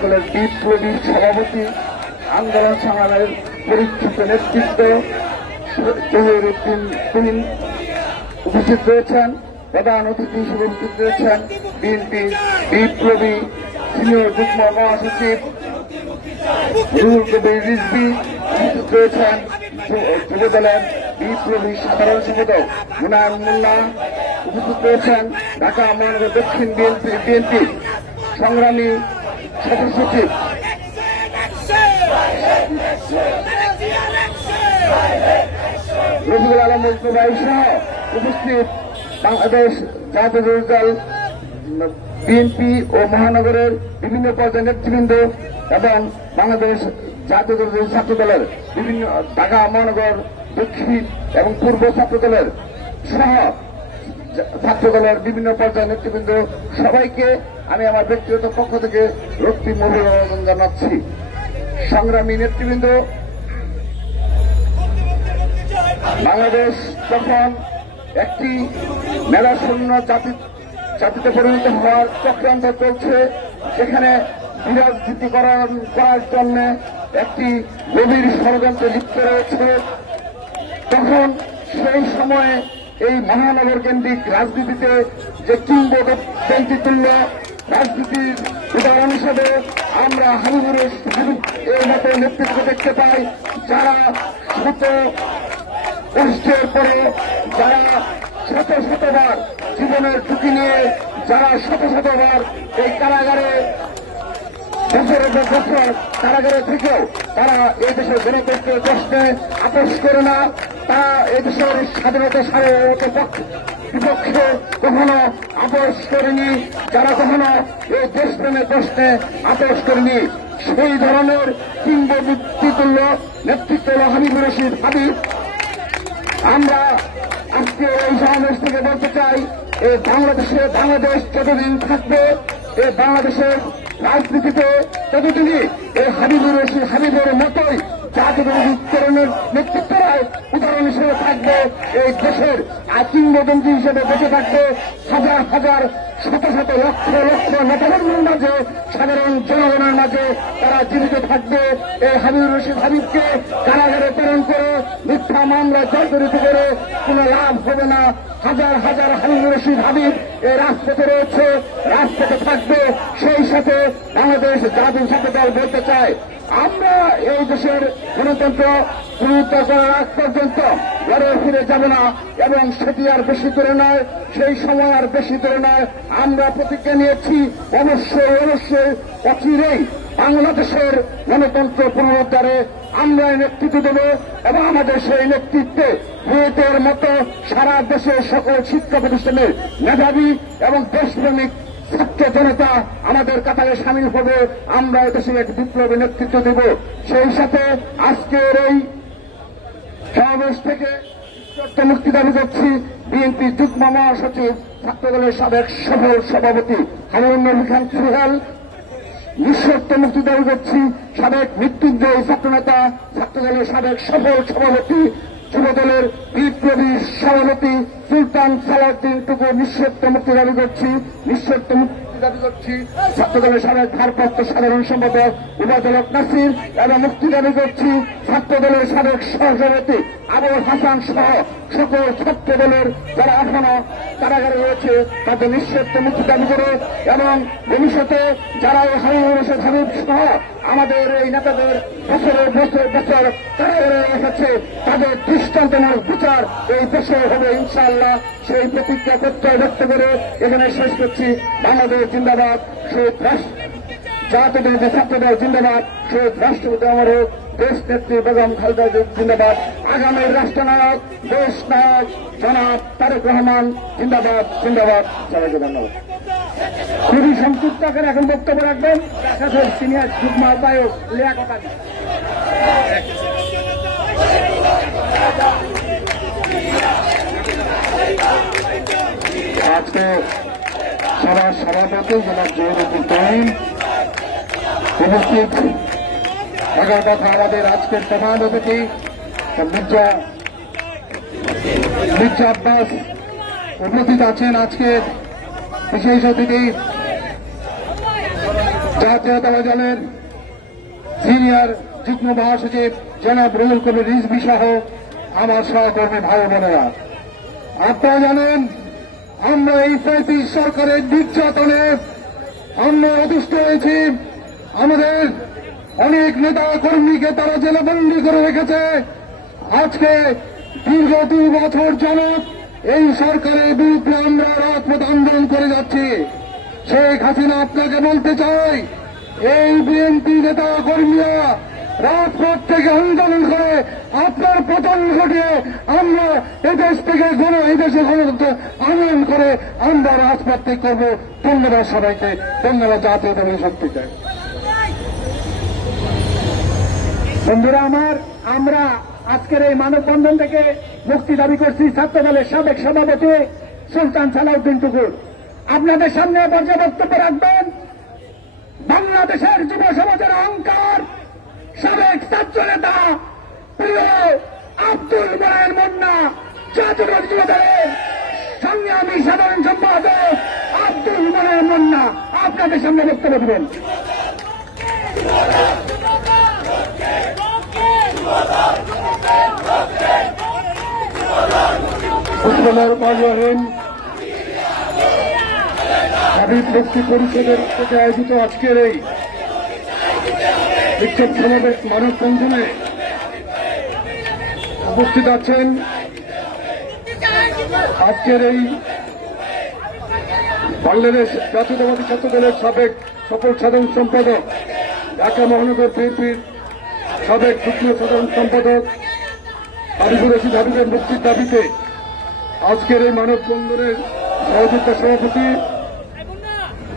দলের বিপ্লবী সভাপতি, আন্দোলন সংগ্রামের পরীক্ষিত নেতৃত্ব জহির উদ্দিন তুহিন উপস্থিত রয়েছেন। প্রধান অতিথি হিসেবে উপস্থিত রয়েছেন বিএনপি বিপ্লবী সিনিয়র যুগ্ম মহাসচিব রুহুল কবির রিজভী, উপস্থিত রয়েছেন যুবদলের বিপ্লবী সাধারণ সম্পাদক মুনায়ম মোল্লা, উপস্থিত রয়েছেন ঢাকা মহানগর দক্ষিণ বিএনপি সংগ্রামী সদস্য সচিব রফিকুল আলম মজনুভাই সহ উপস্থিত বাংলাদেশ জাতীয় দল বিএনপি ও মহানগরের বিভিন্ন পর্যায়ের নেতৃবৃন্দ এবং বাংলাদেশ জাতীয় ছাত্র দলের বিভিন্ন ঢাকা মহানগর দক্ষিণ এবং পূর্ব ছাত্র দলের সহ ছাত্র দলের বিভিন্ন পর্যায়ের নেতৃবৃন্দ সবাইকে আমি আমার ব্যক্তিগত পক্ষ থেকে রক্তিম অভিনন্দন জানাচ্ছি। সংগ্রামী নেতৃবৃন্দ, বাংলাদেশ যখন একটি মেধাশূন্য জাতিতে পরিণত হওয়ার চক্রান্ত চলছে, সেখানে বিরাজনীতি করার জন্য একটি গভীর ষড়যন্ত্রে লিপ্ত রয়েছে, তখন সেই সময়ে এই মহানগর কেন্দ্রিক রাজনীতিতে যে কিংবদন্তি তুল্য রাজনীতির উদাহরণ হিসেবে আমরা হাবিবুর এর মতো নেতৃত্ব দেখতে পাই, যারা শত কষ্টের পরে, যারা শত শতবার জীবনের ঝুঁকি নিয়ে, যারা শত শতবার এই কারাগারে বছরের পর বছর কারাগারে থেকেও তারা এই দেশের জনগণের প্রশ্নে আপোষ করে না, তারা এই দেশের স্বাধীনতা সার্বভৌমত্ব বিপক্ষে কখনো আপোষ করেনি, যারা কখনো এই দেশপ্রেমের প্রশ্নে আপোষ করেনি, সেই ধরনের কিংবদন্তিতুল্য নেতৃত্ব হল হাবিবুর রশিদ হাবিব। আমরা আজকে এই সমাবেশ থেকে বলতে চাই, এই বাংলাদেশ যতদিন থাকবে, এই বাংলাদেশের রাজনীতিতে ততদিনই এই হাবিবুর রশিদ হাবিবের মতোই জাতীয় উত্তরণের নেতৃত্বরায় উদাহরণ হিসেবে থাকবে। এই দেশের কিংবদন্তি হিসেবে বেঁচে থাকবে হাজার হাজার শত শত লক্ষ লক্ষ নেতাকর্মীর মাঝে, সাধারণ জনগণের মাঝে তারা জীবিত থাকবে। এই হাবিবুর রশিদ হাবিবকে কারাগারে প্রেরণ করে মিথ্যা মামলা জর্জরিত করে কোনো লাভ হবে না। হাজার হাজার হাবিবুর রশিদ হাবিব এই রাজপথে রয়েছে, রাজপথে থাকবে। সেই সাথে বাংলাদেশ জাতীয় ছাত্র দল বলতে চায়, আমরা এই দেশের গণতন্ত্র পুনরুদ্ধার করার আগ পর্যন্ত ঘরে ফিরে যাব না, এবং সেটি আর বেশি দূরে নয়, সেই সময় আর বেশি দূরে নয়। আমরা প্রতিজ্ঞা নিয়েছি অবশ্যই অবশ্যই অচিরেই বাংলাদেশের গণতন্ত্র পুনরুদ্ধারে আমরা নেতৃত্ব দেব, এবং আমাদের সেই নেতৃত্বে বুয়েটের মতো সারা দেশের সকল শিক্ষা প্রতিষ্ঠানের মেধাবী এবং দেশপ্রেমিক ছাত্র জনতা আমাদের কাতারে সামিল হবে। আমরা দেশের এক বিপ্লবী নেতৃত্ব দেব। সেই সাথে আজকের এই সমাবেশ থেকে মুক্তি দাবি করছি বিএনপি যুগ্ম মহাসচিব, ছাত্রদলের সাবেক সফল সভাপতি হামিদুর খান সুহেল। নিঃশর্ত মুক্তি দাবি করছি সাবেক মৃত্যুঞ্জয়ী ছাত্রনেতা, ছাত্রদলের সাবেক সফল সভাপতি, যুবদলের বিপ্লবী সভাপতি সুলতান সালাউদ্দিন টুকু। নিঃশর্ত মুক্তি দাবি করছি, নিঃশর্ত মুক্তি দাবি করছি ছাত্রদলের সাবেক ভারপ্রাপ্ত সাধারণ সম্পাদক উবায়দুল নাসির, এবং মুক্তি দাবি করছি ছাত্রদলের সাবেক সহসভাপতি আবুল হাসান সহ সকল ছাত্র দলের যারা এখনো কারাগারে রয়েছে তাদের নিঃশর্ত মুক্তি দাবি করে, এবং ভবিষ্যতে যারা এই হাবিবুর রশিদ হাবিব সহ আমাদের এই নেতাদের বছরের বছর বছর কারাগারে এসেছে তাদের দৃষ্টান্তমূলক বিচার এই দেশে হবে ইনশাআল্লাহ। সেই প্রতিজ্ঞা প্রত্যয় ব্যক্ত করে এখানে শেষ করছি। বাংলাদেশ জিন্দাবাদ, শহীদ জাতীয় ছাত্রদল জিন্দাবাদ, শহীদ রাষ্ট্রপতি আমারও দেশ নেত্রী বেগম খালেদা জিন্দাবাদ, আগামী রাষ্ট্রনায়ক দেশ নায়ক জনাব তারেক রহমান জিন্দাবাদ জিন্দাবাদ। সবাইকে ধন্যবাদ। খুবই সংক্ষিপ্ত আকারে এখন বক্তব্য রাখবেন সিনিয়র যুগ্ম আহ্বায়ক লিয়াকত আলী। আজকে সভার সভাপতি জনাব জহিরুদ্দিন তহিন উপস্থিত থাকার কথা। আমাদের আজকের প্রধান অতিথি মির্জা আব্বাস উপস্থিত আছেন। আজকের বিশেষ অতিথি জাতীয়তাবাদী দলের সিনিয়র যুগ্ম মহাসচিব জনাব রুহুল কবির রিজভী সহ আমার সহকর্মী ভাই বোনেরা, আপনারা জানেন আমরা এই ফ্যাসি সরকারের নির্যাতনে আমরা অতিষ্ঠ হয়েছি। আমাদের অনেক নেতা কর্মীকে তারা জেলবন্দি করে রেখেছে। আজকে দীর্ঘ 2 বছর যাবৎ এই সরকারের বিরুদ্ধে আমরা রাজপথ আন্দোলন করে যাচ্ছি। শেখ হাসিনা আপনাকে বলতে চাই, এই বিএনপি নেতা কর্মীরা রাজপথ থেকে আন্দোলন করে আপনার পতন ঘটিয়ে আমরা এদেশ থেকে এদেশে গণতন্ত্র আন্দোলন করে আমরা রাজপথ থেকে করবো। ধন্যবাদ সবাইকে, ধন্যবাদ জাতীয় দলের শক্তিতে। বন্ধুরা আমার, আমরা আজকের এই মানববন্ধন থেকে মুক্তি দাবি করছি ছাত্রদলের সাবেক সভাপতি সুলতান সালাউদ্দিন টুকুর। আপনাদের সামনে পর্যায়ে বক্তব্য রাখবেন বাংলাদেশের যুব সমাজের অহংকার, সাবেক ছাত্র নেতা প্রিয় আব্দুল মোনায়েম মুন্না, জাতীয় যুব দলের সংগ্রামী সাধারণ সম্পাদক আব্দুল মোনায়েম মুন্না আপনাদের সামনে বক্তব্য দেবেন। হাবিব মুক্তি পরিষদের থেকে আয়োজিত আজকের এই বিক্ষোভ সমাবেশ মানববন্ধনে উপস্থিত আছেন আজকের এই বাংলাদেশ জাতীয়তাবাদী ছাত্র দলের সাবেক সফল সাধারণ সম্পাদক, ঢাকা মহানগর বিএনপির সাবেক যুগ্ম সাধারণ সম্পাদক হাবিবুর রশিদ হাবিবের মুক্তির দাবিতে আজকের এই মানববন্ধনের সহযোগিতা সভাপতি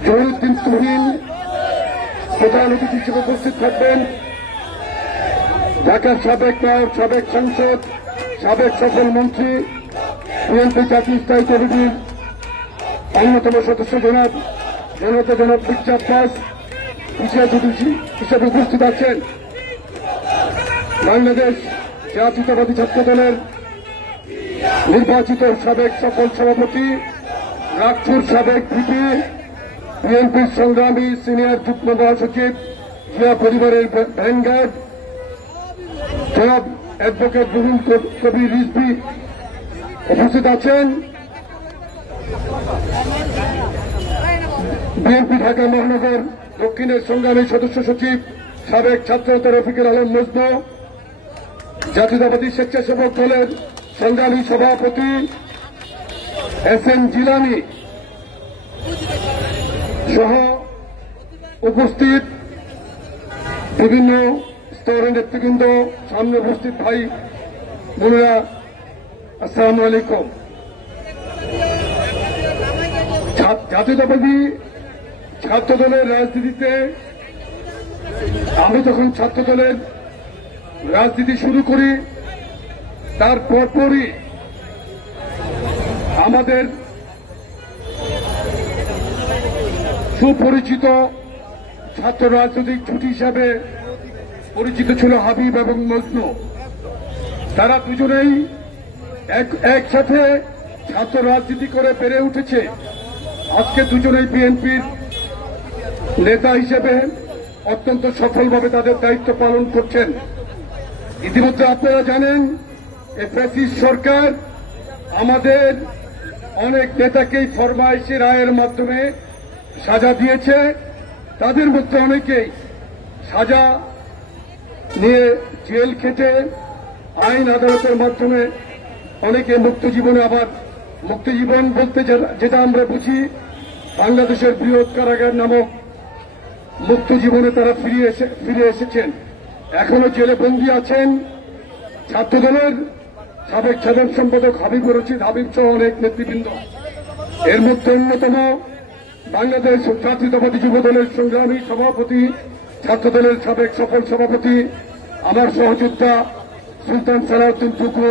জহিরুদ্দিন তুহিন প্রধান অতিথি হিসেবে উপস্থিত থাকবেন। ঢাকার সাবেক মেয়র, সাবেক সাংসদ, সাবেক সফল মন্ত্রী, বিএনপি জাতীয় স্থায়ী কমিটির অন্যতম সদস্য জনাব মির্জা আব্বাস বিশেষ অতিথি হিসেবে উপস্থিত আছেন। বাংলাদেশ জাতীয়তাবাদী ছাত্র দলের নির্বাচিত সাবেক সফল সভাপতি, রাগপুর সাবেক ভিপি, বিএনপির সংগ্রামী সিনিয়র যুগ্ম মহাসচিব, জিয়া পরিবারের ভ্যানগার্ড জনাব অ্যাডভোকেট রুহুল কবির রিজভী উপস্থিত আছেন। বিএনপি ঢাকা মহানগর দক্ষিণের সংগ্রামী সদস্য সচিব, সাবেক ছাত্রনেতা রফিকুল আলম মজনু, জাতীয়তাবাদী স্বেচ্ছাসেবক দলের সংগ্রামী সভাপতি এস.এম. জিলানী সহ উপস্থিত বিভিন্ন স্তরের নেতৃবৃন্দ, সামনে উপস্থিত ভাই বোনেরা, আসসালামু আলাইকুম। জাতীয়তাবাদী ছাত্র দলের রাজনীতিতে আমি যখন ছাত্র দলের রাজনীতি শুরু করি তার পরপরই আমাদের সুপরিচিত ছাত্র রাজনৈতিক জুটি হিসাবে পরিচিত ছিল হাবিব এবং মজনু। তারা দুজনেই একসাথে ছাত্র রাজনীতি করে বেড়ে উঠেছে। আজকে দুজনেই বিএনপির নেতা হিসেবে অত্যন্ত সফলভাবে তাদের দায়িত্ব পালন করছেন। ইতিমধ্যে আপনারা জানেন এই ফ্যাসিস্ট সরকার আমাদের অনেক নেতাকেই ফরমাইশি রায়ের মাধ্যমে সাজা দিয়েছে। তাদের মধ্যে অনেকেই সাজা নিয়ে জেল খেটে আইন আদালতের মাধ্যমে অনেকে মুক্ত জীবনে, আবার মুক্ত জীবন বলতে যেটা আমরা বুঝি বাংলাদেশের বৃহৎ কারাগার নামক মুক্ত জীবনে তারা ফিরে এসেছেন, এখনো জেলে বন্দী আছেন। ছাত্রদলের সাবেক সাধারণ সম্পাদক হাবিবুর রশিদ হাবিব সহ অনেক নেতৃবৃন্দ। এর মধ্যে অন্যতম বাংলাদেশ জাতীয়তাবাদী যুব দলের সংগ্রামী সভাপতি, ছাত্রদলের সাবেক সফল সভাপতি, আমার সহযোদ্ধা সুলতান সালাউদ্দিন টুকু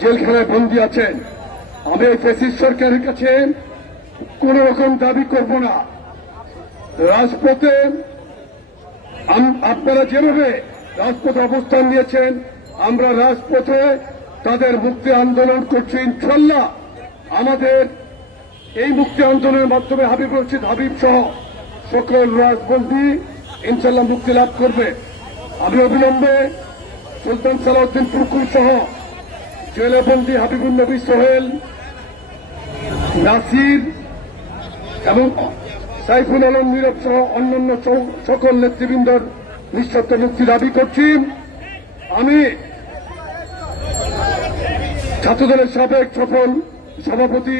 জেলখানায় বন্দী আছেন। আমি এই ফ্যাসিস্ট সরকারের কাছে কোন রকম দাবি করব না। রাজপথে আপনারা যেভাবে রাজপথে অবস্থান নিয়েছেন, আমরা রাজপথে তাদের মুক্তি আন্দোলন করছি। ইনশাল্লাহ আমাদের এই মুক্তি আন্দোলনের মাধ্যমে হাবিব রশিদ হাবিব সহ সকল রাজবন্দী ইনশাল্লাহ মুক্তি লাভ করবে। আমি অবিলম্বে সুলতান সালাউদ্দিন টুকুর সহ জেলবন্দী হাবিবুল নবী সোহেল, নাসির এবং সাইফুল আলম নীরব সহ অন্যান্য সকল নেতৃবৃন্দর নিঃশর্ত মুক্তি দাবি করছি। আমি ছাত্রদলের সাবেক সফল সভাপতি,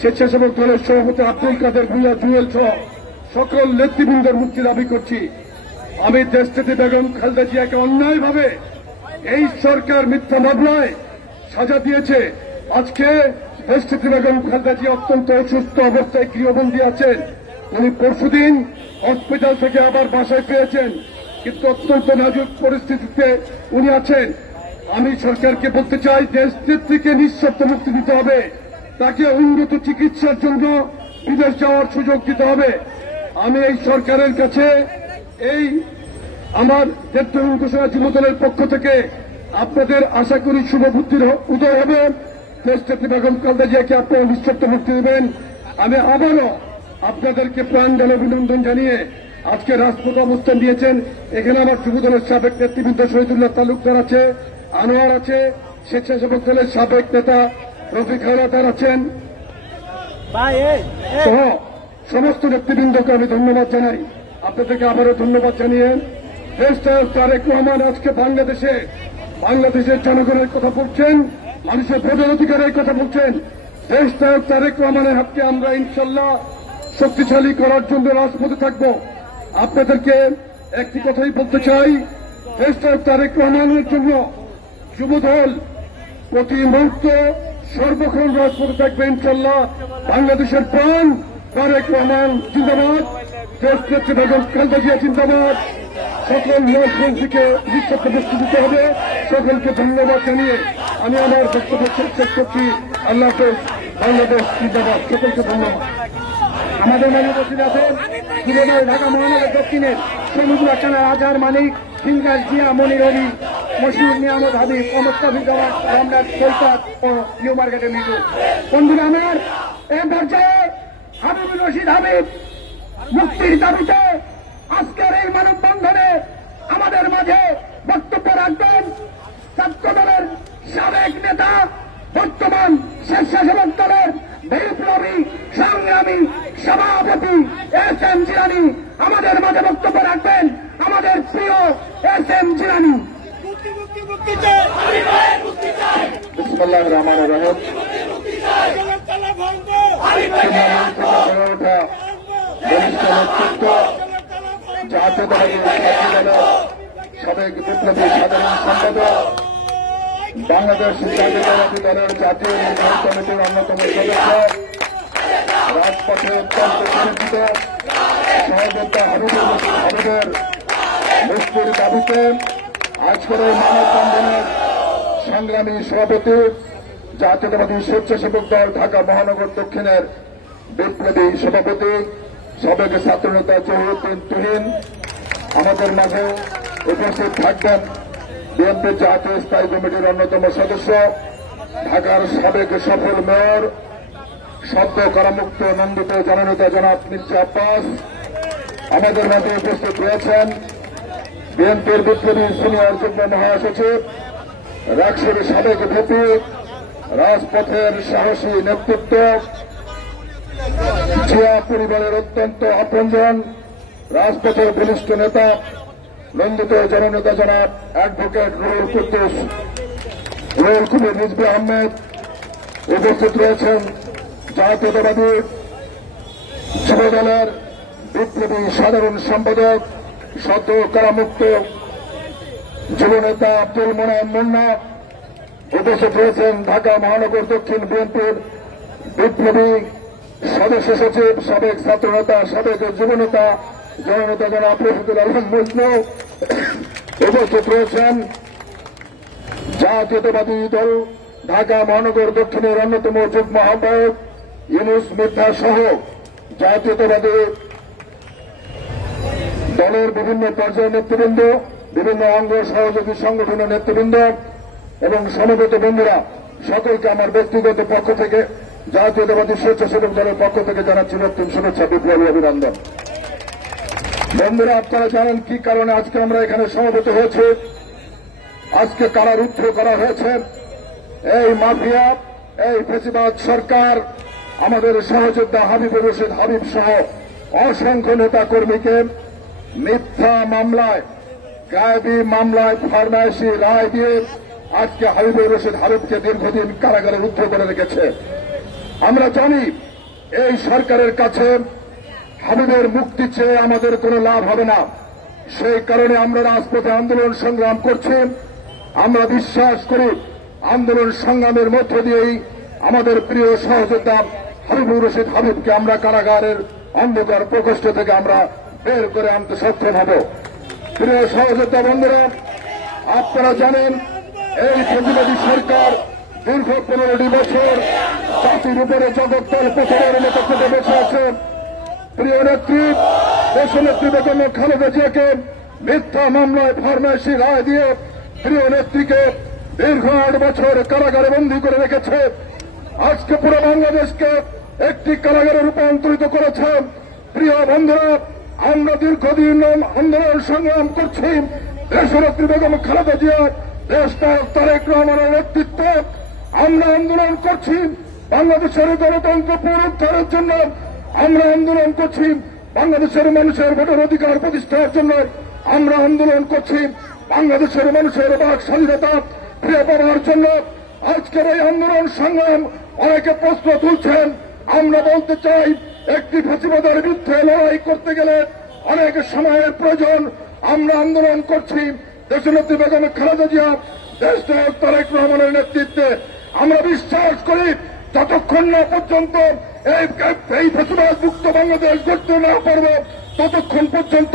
স্বেচ্ছাসেবক দলের সভাপতি আব্দুল কাদের ভূঁইয়া জুয়েল সহ সকল নেতৃবৃন্দের মুক্তি দাবি করছি। আমি দেশনেত্রী বেগম খালেদা জিয়াকে অন্যায়ভাবে এই সরকার মিথ্যা মামলায় সাজা দিয়েছে। আজকে দেশনেত্রী বেগম খালেদা জিয়া অত্যন্ত অসুস্থ অবস্থায় গৃহবন্দী আছেন। উনি পরশুদিন হসপিটাল থেকে আবার বাসায় পেয়েছেন, কিন্তু অত্যন্ত নাজুক পরিস্থিতিতে উনি আছেন। আমি সরকারকে বলতে চাই, দেশনেত্রীকে নিঃশর্ত মুক্তি দিতে হবে, তাকে উন্নত চিকিৎসার জন্য বিদেশ যাওয়ার সুযোগ দিতে হবে। আমি এই সরকারের কাছে এই আমার নেতৃত্ব ঘোষণা যুব দলের পক্ষ থেকে আপনাদের আশা করি শুভবুদ্ধির উদয় হবে। দেশনেত্রী বেগম খালেদা জিয়াকে আপনারা নিঃশর্ত মুক্তি দেবেন। আমি আবারও আপনাদেরকে প্রাণ ঢালে অভিনন্দন জানিয়ে আজকে রাজপথ অবস্থান দিয়েছেন। এখানে আমার যুব দলের সাবেক নেতৃবৃন্দ শহীদুল্লাহ তালুকদার আছে, আনোয়ার আছে, স্বেচ্ছাসেবক দলের সাবেক নেতা রফিক হাওলাদার আছেন সহ সমস্ত নেতৃবৃন্দকে আমি ধন্যবাদ জানাই। আপনাদেরকে আবারও ধন্যবাদ জানিয়ে দেশ নায়ক তারেক রহমান আজকে বাংলাদেশের জনগণের কথা বলছেন, মানুষের ভোটের অধিকারের কথা বলছেন। দেশ নায়ক তারেক রহমানের হাতকে আমরা ইনশাল্লাহ শক্তিশালী করার জন্য রাজপথে থাকব। আপনাদেরকে একটি কথাই বলতে চাই, দেশ নায়ক তারেক রহমানের জন্য যুবদল প্রতি মুহূর্তে সর্বক্ষণ রাজপথে থাকবে ইনশাল্লাহ। বাংলাদেশের প্রাণ তারেক রহমান জিন্দাবাদ, দেশনেত্রী বেগম খালেদা জিয়া জিন্দাবাদ। সকল রাজবন্দীকে নিঃশর্ত মুক্তি দিতে হবে। সকলকে ধন্যবাদ জানিয়ে আমি আমার বক্তব্য শেষ করছি। আল্লাহ হাফেজ। বাংলাদেশ জিন্দাবাদ। সকলকে ধন্যবাদ। আমাদের মাঝে উপস্থিত আছেন যুবদল ঢাকা মহানগর দক্ষিণের সমুদ্র থানার আজহার মানিক, সিঙ্গার জিয়া, মনির অলি, মশিউর নিয়ামত হাবিব ও মুস্তাফিজ রমজান সৈকত ও নিউ মার্কেটের মিটু। বন্ধুরা আমার, এই পর্যায়ে হাবিবুর রশিদ হাবিব মুক্তির দাবিতে আজকের এই মানববন্ধনে আমাদের মাঝে বক্তব্য রাখবেন ছাত্র দলের সাবেক নেতা, বর্তমান স্বেচ্ছাসেবক দলের বিপ্লবী সংগ্রামী সভাপতি এস.এম. জিলানী। আমাদের মাঝে বক্তব্য রাখবেন আমাদের প্রিয় এস.এম. জিলানী। বিসমিল্লাহির রহমানির রহিম। বরিষ্ঠ নেতৃত্ব, জাতীয়তাবাদী ছাত্র দলের সাবেক বিপ্লবী সাধারণ সম্পাদক, বাংলাদেশ জাতীয়তাবাদী দলের জাতীয় নির্বাহী কমিটির অন্যতম সদস্য, রাজপথে অত্যন্ত পরিচিত সহযোদ্ধা হাবিবের মুক্তির দাবিতে আজকের এই মানববন্ধনের সংগ্রামী সভাপতি, জাতীয়তাবাদী স্বেচ্ছাসেবক দল ঢাকা মহানগর দক্ষিণের বিপ্লবী সভাপতি, সাবেক ছাত্রনেতা জহিরুদ্দিন তুহিন আমাদের মাঝে উপস্থিত থাকবেন। বিএনপি জাতীয় স্থায়ী কমিটির অন্যতম সদস্য, ঢাকার সাবেক সফল মেয়র, সদ্য কারামুক্ত নন্দিত জননেতা জনাব মির্জা আব্বাস আমাদের মাঝে উপস্থিত রয়েছেন। বিএনপির বিপ্লবী সিনিয়র যুগ্ম মহাসচিব, রাকসুর সাবেক ভিপি, রাজপথের সাহসী নেতৃত্ব, জিয়া পরিবারের অত্যন্ত আপনজন, রাজপথের বরিষ্ঠ নেতা, নন্দিত জননেতা জনাব অ্যাডভোকেট রুহুল কবির রিজভী আহমেদ। উপস্থিত রয়েছেন জাতীয়তাবাদী যুব দলের বিপ্লবী সাধারণ সম্পাদক, সদ্য কারামুক্ত যুবনেতা আব্দুল মোনায়েম মুন্না। উপস্থিত রয়েছেন ঢাকা মহানগর দক্ষিণ বিএনপির বিপ্লবী সদস্য সচিব, সাবেক ছাত্রনেতা, সাবেক যুবনেতা জননেতা জনাব রফিকুল আলম মজনু। উপস্থিত রয়েছেন জাতীয়তাবাদী দল ঢাকা মহানগর দক্ষিণের অন্যতম যুগ্ম আহ্বায়ক ইউনুস মির্জা সহ জাতীয়তাবাদী দলের বিভিন্ন পর্যায়ের নেতৃবৃন্দ, বিভিন্ন অঙ্গ সহযোগী সংগঠনের নেতৃবৃন্দ এবং সমবেত বন্ধুরা, সকলকে আমার ব্যক্তিগত পক্ষ থেকে, জাতীয়তাবাদী স্বেচ্ছাসেবক দলের পক্ষ থেকে জানাচ্ছি নতুন শুভেচ্ছা, বিপ্লবী অভিনন্দন। বন্ধুরা, আপনারা জানেন কি কারণে আজকে আমরা এখানে সমবেত হয়েছে। আজকে কারারুদ্ধ করা হয়েছে এই মাফিয়া, এই ফেসিবাদ সরকার আমাদের সহযোদ্ধা হাবিবুর রশিদ হাবিব সহ অসংখ্য নেতা কর্মীকে মিথ্যা মামলায়, গায়েবী মামলায় ফরমায়েশি রায় দিয়ে আজকে হাবিবুর রশিদ হাবিবকে দীর্ঘদিন কারাগারে রুদ্ধ করে রেখেছে। আমরা জানি এই সরকারের কাছে হাবিবের মুক্তি চেয়ে আমাদের কোনো লাভ হবে না। সেই কারণে আমরা রাজপথে আন্দোলন সংগ্রাম করছি। আমরা বিশ্বাস করি আন্দোলন সংগ্রামের মধ্য দিয়েই আমাদের প্রিয় সহযোদ্ধা হাবিবুর রশিদ হাবিবকে আমরা কারাগারের অন্ধকার প্রকোষ্ঠ থেকে আমরা বের করে আনতে সক্ষম হব। প্রিয় সহযোদ্ধা বন্ধুরা, আপনারা জানেন এই ফেসিবাদী সরকার দীর্ঘ 15টি বছর জাতির উপরে জগদ্দল প্রচারের মতো করে বসে আছে। প্রিয় নেত্রী দেশনেত্রী বেগম খালেদা জিয়াকে মিথ্যা মামলায় ফরমায়েশি রায় দিয়ে প্রিয় নেত্রীকে দীর্ঘ 8 বছর কারাগারে বন্দী করে রেখেছে। আজকে পুরো বাংলাদেশকে একটি কারাগারে রূপান্তরিত করেছে। প্রিয় বন্ধুরা, আমরা দীর্ঘদিন আন্দোলন সংগ্রাম করছি। দেশনেত্রী বেগম খালেদা জিয়া, দেশনায়ক তারেক রহমানের নেতৃত্বে আমরা আন্দোলন করছি বাংলাদেশের গণতন্ত্র পুনরুদ্ধারের জন্য। আমরা আন্দোলন করছি বাংলাদেশের মানুষের ভোটার অধিকার প্রতিষ্ঠার জন্য। আমরা আন্দোলন করছি বাংলাদেশের মানুষের বাক স্বাধীনতা ফিরে পাওয়ার জন্য। আজকের এই আন্দোলন সংগ্রাম অনেকে প্রশ্ন তুলছেন। আমরা বলতে চাই, একটি ফ্যাসিবাদের বিরুদ্ধে লড়াই করতে গেলে অনেক সময়ের প্রয়োজন। আমরা আন্দোলন করছি দেশনেত্রী বেগম খালেদা জিয়া, দেশনায়ক তারেক রহমানের নেতৃত্বে। আমরা বিশ্বাস করি যতক্ষণ না পর্যন্ত এই ফ্যাসিবাদ মুক্ত বাংলাদেশ গড়তে না পারব, ততক্ষণ পর্যন্ত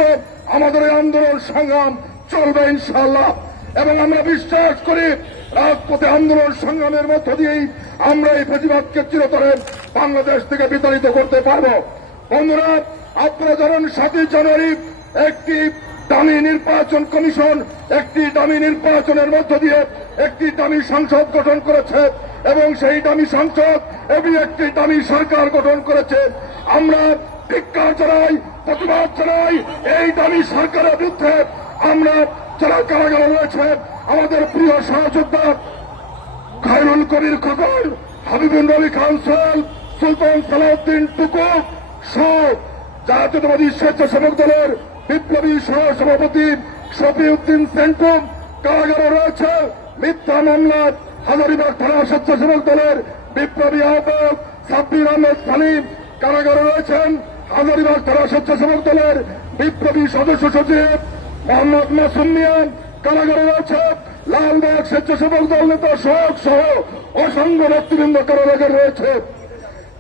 আমাদের এই আন্দোলন সংগ্রাম চলবে ইনশাআল্লাহ। এবং আমরা বিশ্বাস করি রাজপথে আন্দোলন সংগ্রামের মধ্য দিয়েই আমরা এই ফ্যাসিবাদকে চিরতরে বাংলাদেশ থেকে বিতাড়িত করতে পারব। বন্ধুরা, আপনারা জানেন 7 জানুয়ারি একটি দামি নির্বাচন কমিশন একটি দামি নির্বাচনের মধ্য দিয়ে একটি দামি সংসদ গঠন করেছে এবং সেই দামি সংসদ এবং একটি দামি সরকার গঠন করেছে। আমরা ধিক্কার জানাই, প্রতিবাদ জানাই এই দামি সরকারের বিরুদ্ধে। আমরা যারা কারাগারে রয়েছে, আমাদের প্রিয় সহযোদ্ধা খায়রুল কবির খোকন, হাবিবুর নবী খান সোহেল, সুলতান সালাউদ্দিন টুকু সহ জাতীয়তাবাদী স্বেচ্ছাসেবক দলের বিপ্লবী সহ সভাপতি শফিউদ্দিন সেন্টু কারাগারে রয়েছে। মিথ্যা মামলায় হাজারীবাগ থানা স্বেচ্ছাসেবক দলের বিপ্লবী আহ্বায়ক সাব্বির আহমেদ সালিম কারাগারে রয়েছেন। হাজারীবাগ থানা স্বেচ্ছাসেবক দলের বিপ্লবী সদস্য সচিব মোহাম্মদ মাসুম মিয়া কারাগারে রয়েছে। লালবাগ স্বেচ্ছাসেবক দল নেতা সহ অসংখ্য নেতৃবৃন্দ কারাগারে রয়েছে।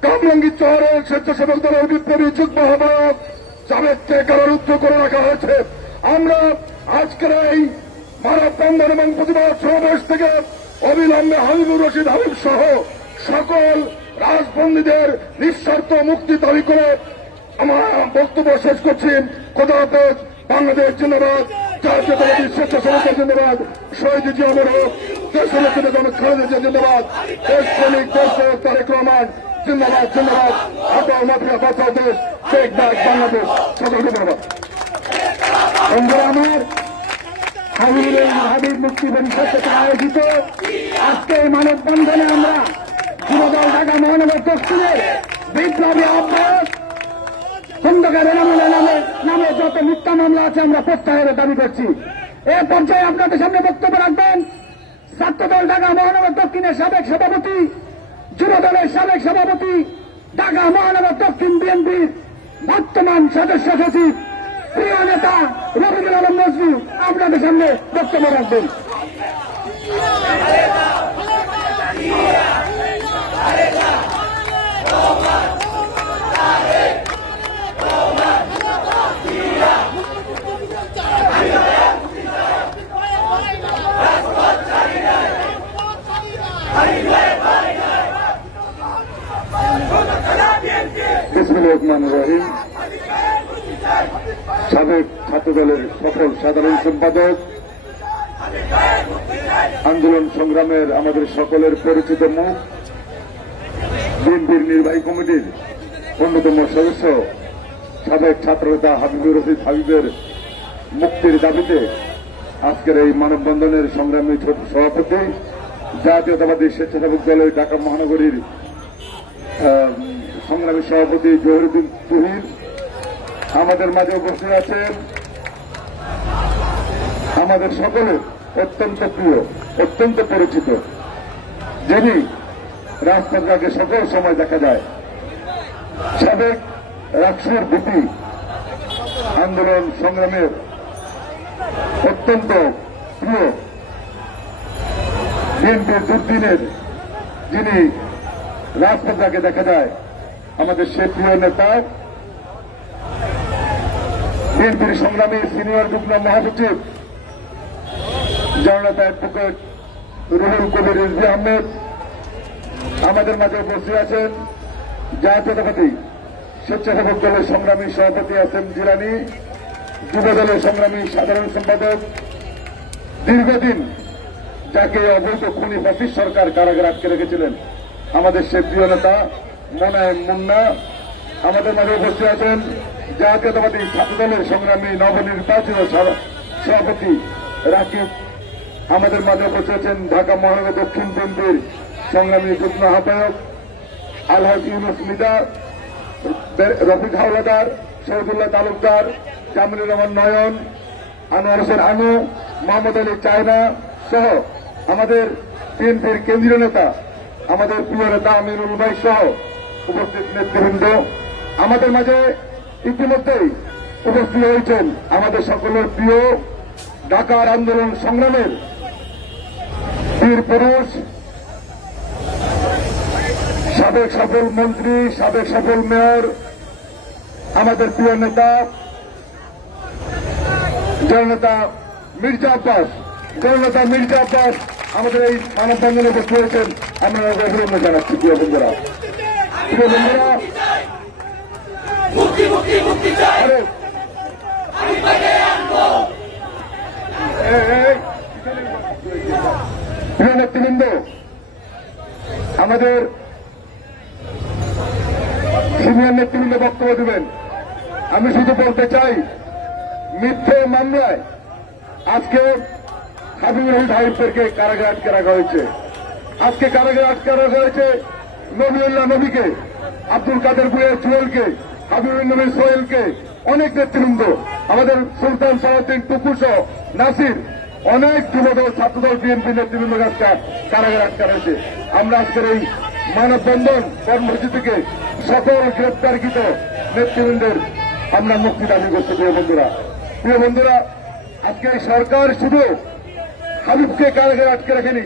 কামরাঙ্গীর শহরের স্বেচ্ছাসেবক দলের বিপ্লবী যুগ্ম আহ্বায়ক জাভেদকে কারারুদ্ধ করে রাখা হয়েছে। আমরা আজকের এই মানববন্ধন এবং প্রতিবাদ সমাবেশ থেকে অবিলম্বে হাবিবুর রশিদ হাবিব সহ সকল রাজবন্দীদের নিঃশর্ত মুক্তি দাবি করে আমার বক্তব্য শেষ করছি। খোদা হাফেজ। বাংলাদেশ জিন্দাবাদ। জাতীয়তাবাদী স্বেচ্ছাসেবক জিন্দাবাদ। শহীদ জিয়া অমর হোক। দেশের নেতৃত্ব জনক খালেদা জিয়া জিন্দাবাদ। দেশ প্রেমিক দেশ তারেক রহমান জিন্দাবাদ জিন্দাবাদ। আতাও মাফিয়া বাঁচাও দেশ। Take back Bangladesh. সকলকে ধন্যবাদ। আমার হাবিব মুক্তি পরিষদ থেকে আয়োজিত আজকে এই মানববন্ধনে আমরা যুবদল ঢাকা মহানগর দক্ষিণের বিপ্লবী আহ্বায়ক খন্দকার এনামুলের নামে যত মিথ্যা মামলা আছে আমরা প্রত্যাহারের দাবি করছি। এ পর্যায়ে আপনাদের সামনে বক্তব্য রাখবেন ছাত্রদল ঢাকা মহানগর দক্ষিণের সাবেক সভাপতি, যুবদলের সাবেক সভাপতি, ঢাকা মহানগর দক্ষিণ বিএনপির বর্তমান সদস্য সচিব, প্রিয় নেতা রবিউল আলম নজরুল আপনাদের সামনে বক্তব্য রাখবেন। বিসমিল্লাহির রহমানির রহিম। সাবেক ছাত্রদলের সফল সাধারণ সম্পাদক, আন্দোলন সংগ্রামের আমাদের সকলের পরিচিত মুখ, বিএনপির নির্বাহী কমিটির অন্যতম সদস্য, সাবেক ছাত্রনেতা হাবিবুর রশিদ হাবিবের মুক্তির দাবিতে আজকের এই মানববন্ধনের সংগ্রামী সভাপতি, জাতীয়তাবাদী স্বেচ্ছাসেবক দলের ঢাকা মহানগরীর সংগ্রামী সভাপতি জহিরুদ্দিন তুহিন আমাদের মাঝে উপস্থিত আছেন। আমাদের সকলের অত্যন্ত প্রিয়, অত্যন্ত পরিচিত, যিনি রাজপথে সকল সময় দেখা যায়, সাবেক রাকসুর ভিপি, আন্দোলন সংগ্রামের অত্যন্ত প্রিয়, বিএনপির দুর্দিনের যিনি রাজপথে দেখা যায়, আমাদের সে প্রিয় নেতা, বিএনপির সংগ্রামী সিনিয়র যুগ্ম মহাসচিব জননেতা অ্যাডভোকেট রুহুল কবির রিজভী আহমেদ আমাদের মাঝে উপস্থিত আছেন। জাতীয়তাবাদী স্বেচ্ছাসেবক দলের সংগ্রামী সভাপতি আসেম জিলানী, যুব দলের সংগ্রামী সাধারণ সম্পাদক, দীর্ঘদিন যাকে অবৈধ খুনি ফ্যাসিস্ট সরকার কারাগারে আটকে রেখেছিলেন, আমাদের সে প্রিয় নেতা মোনায়েম মুন্না আমাদের মাঝে উপস্থিত আছেন। জাতীয়তাবাদী ছাত্রদলের সংগ্রামী নবনির্বাচিত সভাপতি রাকিব আমাদের মাঝে উপস্থিত আছেন। ঢাকা মহানগর দক্ষিণ বিএনপির সংগ্রামী যুগ্ম আহ্বায়ক আলহাজ ইউনুস মিদা, রফিক হাওলাদার, শহীদুল্লাহ তালুকদার, জামিলুর রহমান নয়ন, আনোয়ার হোসেন আনু, মোহাম্মদ আলী চায়না সহ আমাদের বিএনপির কেন্দ্রীয় নেতা, আমাদের প্রিয় নেতা আমিনুল ভাই সহ উপস্থিত নেতৃবৃন্দ আমাদের মাঝে ইতিমধ্যেই উপস্থিত হয়েছেন। আমাদের সকলের প্রিয় ঢাকার আন্দোলন সংগ্রামের বীর পুরুষ, সাবেক সফল মন্ত্রী, সাবেক সফল মেয়র, আমাদের প্রিয় নেতা জননেতা মির্জা আব্বাস, আমাদের এই মানববন্ধনে উপস্থিত হয়েছেন। আমরা অভিনন্দন জানাচ্ছি। প্রিয় বন্ধুরা, আরে আমাদের সিনিয়র নেতৃবৃন্দ বক্তব্য দেবেন। আমি শুধু বলতে চাই, মিথ্যে মামলায় আজকে হাবিবুর রশিদ হাবিবকে কারাগারে আটকে রাখা হয়েছে। আজকে কারাগারে আটকে রাখা হয়েছে নবীউল্লাহ নবীকে, আব্দুল কাদের বুয়ে জুয়েলকে, হাবিবুর নবী সোহেলকে, অনেক নেতৃবৃন্দ, আমাদের সুলতান সালাউদ্দিন টুকু সহ নাসির, অনেক যুবদল ছাত্রদল বিএনপি নেতৃবৃন্দ আজকে কারাগারে আটকে রয়েছে। আমরা আজকের এই মানববন্ধন কর্মসূচি থেকে সকল গ্রেপ্তারকৃত নেতৃবৃন্দের আমরা মুক্তি দাবি করছি। প্রিয় বন্ধুরা, আজকে এই সরকার শুধু হাবিবকে কারাগারে আটকে রাখেনি,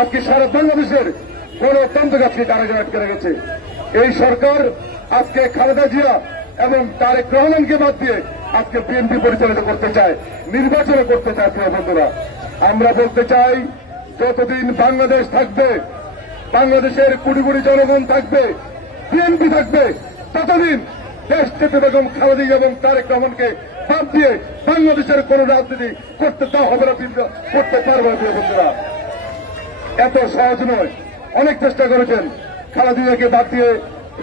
আজকে সারা বাংলাদেশের গণতন্ত্রকে আজকে কারাগারে আটকে রেখেছে। এই সরকার আজকে খালেদা জিয়া এবং তারেক রহমানকে বাদ দিয়ে আজকে বিএনপি পরিচালিত করতে চায়, নির্বাচন করতে চায়। প্রিয় বন্ধুরা, আমরা বলতে চাই, যতদিন বাংলাদেশ থাকবে, বাংলাদেশের কোটি কোটি জনগণ থাকবে, বিএনপি থাকবে, ততদিন দেশ থেকে বেগম খালেদা জিয়া এবং তারেক রহমানকে বাদ দিয়ে বাংলাদেশের কোন রাজনীতি করতে দেওয়া হবে না, করতে পারবে না। প্রিয় বন্ধুরা, এত সহজ নয়। অনেক চেষ্টা করেছেন, খালেদা জিয়াকে বাদ দিয়ে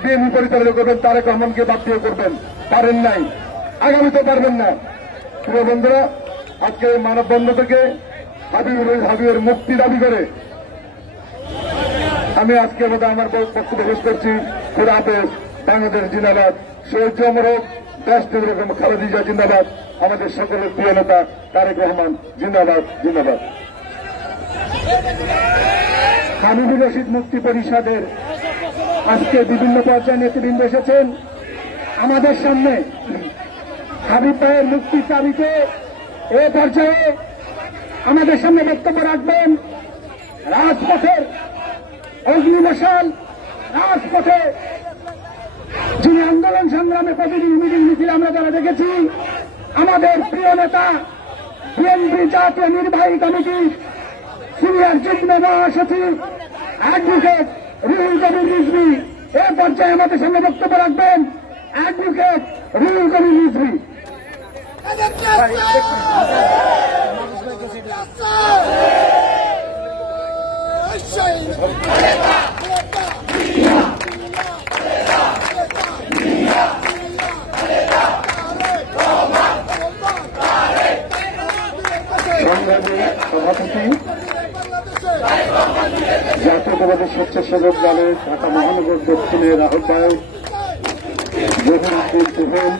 বিএনপি পরিচালিত করবেন, তারেক রহমানকে বাদ দিয়ে করবেন, পারেন নাই, আগামীতে পারবেন না। প্রিয় বন্ধুরা, আজকে মানববন্ধন থেকে হাবিবের মুক্তি দাবি করে আমি আজকে আমার বক্তব্য শেষ করছি। খুদা হাফেজ। বাংলাদেশ জিন্দাবাদ। শহীদ অমরক, দেশ বেগম খালেদা জিয়া জিন্দাবাদ। আমাদের সকলের প্রিয় নেতা তারেক রহমান জিন্দাবাদ, জিন্দাবাদ। হাবিবুর রশিদ মুক্তি পরিষদের আজকে বিভিন্ন পর্যায়ে নেতৃবৃন্দ এসেছেন আমাদের সামনে। হাবিব ভাইয়ের মুক্তির দাবিতে এ পর্যায়ে আমাদের সামনে বক্তব্য রাখবেন রাজপথের অগ্নিমশাল, রাজপথে যিনি আন্দোলন সংগ্রামে প্রতিদিন মিটিং মিছিল আমরা যারা দেখেছি, আমাদের প্রিয় নেতা বিএনপি জাতীয় নির্বাহী কমিটির সিনিয়র যুগ্ম মহাসচিব অ্যাডভোকেট রুহুল কবির রিজভী এ পর্যায়ে আমাদের সামনে বক্তব্য রাখবেন। অ্যাডভোকেট রুহুল কবির রিজভী। সভাপতি জাতীয়তাবাদী স্বেচ্ছাসেবক দলের ঢাকা মহানগর দক্ষিণের আহ্বায়ক জহিরুদ্দিন তুহিন,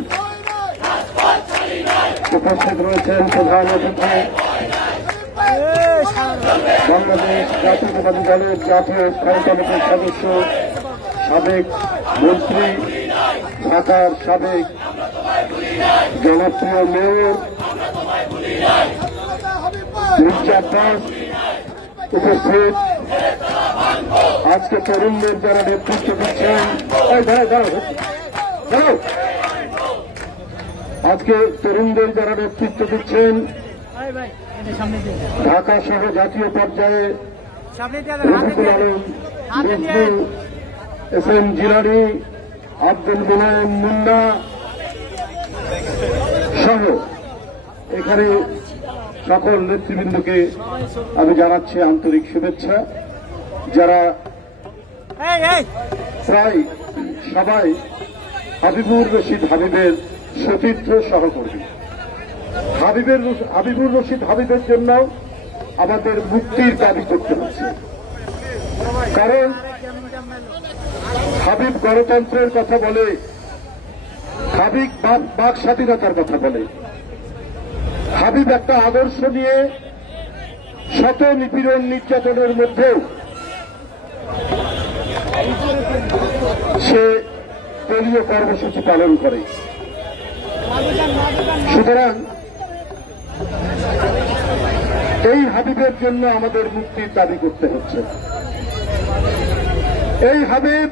উপস্থিত রয়েছেন প্রধান অতিথি বাংলাদেশ জাতীয়তাবাদী দলের জাতীয় স্থায়ী কমিটির সদস্য, সাবেক মন্ত্রী, ঢাকার সাবেক জনপ্রিয় মেয়র মির্জা দাস, উপস্থিত আজকে তরুণদের যারা নেতৃত্ব দিচ্ছেন, আজকে তরুণদের যারা নেতৃত্ব দিচ্ছেন ঢাকা সহ জাতীয় পর্যায়ে রফিকুল আলম, নজরুল এসএম জিলানী, আব্দুল মোলায়েম মুন্না সহ এখানে সকল নেতৃবৃন্দকে আমি জানাচ্ছি আন্তরিক শুভেচ্ছা। যারা প্রায় সবাই হাবিবুর রশিদ হাবিবের সতীর্থ সহকর্মী। হাবিবুর রশিদ হাবিবের জন্য আমাদের মুক্তির দাবি করতে হচ্ছে, কারণ হাবিব গণতন্ত্রের কথা বলে, হাবিব বাক স্বাধীনতার কথা বলে, হাবিব একটা আদর্শ নিয়ে শত নিপীড়ন নির্যাতনের মধ্যেও সে দলীয় কর্মসূচি পালন করে। সুতরাং এই হাবিবের জন্য আমাদের মুক্তির দাবি করতে হচ্ছে। এই হাবিব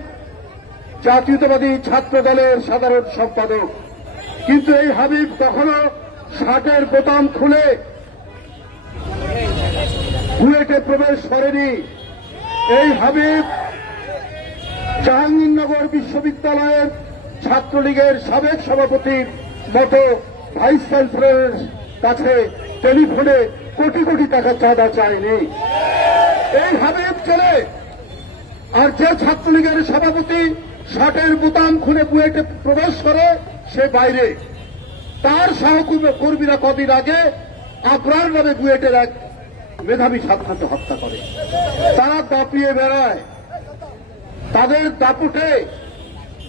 জাতীয়তাবাদী ছাত্র দলের সাধারণ সম্পাদক, কিন্তু এই হাবিব কখনো শার্টের বোতাম খুলে বুয়েটে প্রবেশ করেনি। এই হাবিব জাহাঙ্গীরনগর বিশ্ববিদ্যালয়ের ছাত্রলীগের সাবেক সভাপতির মতো ভাইস চ্যান্সেলরের কাছে টেলিফোনে কোটি কোটি টাকা চাঁদা চায়নি। এই হাবিব ছেলে আর যে ছাত্রলীগের সভাপতি শার্টের বোতাম খুলে বুয়েটে প্রবেশ করে সে বাইরে, তার সহকর্মীরা কদিন আগে আবরার নামে বুয়েটের এক মেধাবী ছাত্রকে হত্যা করে। তারা দাপিয়ে বেড়ায়, তাদের দাপুটে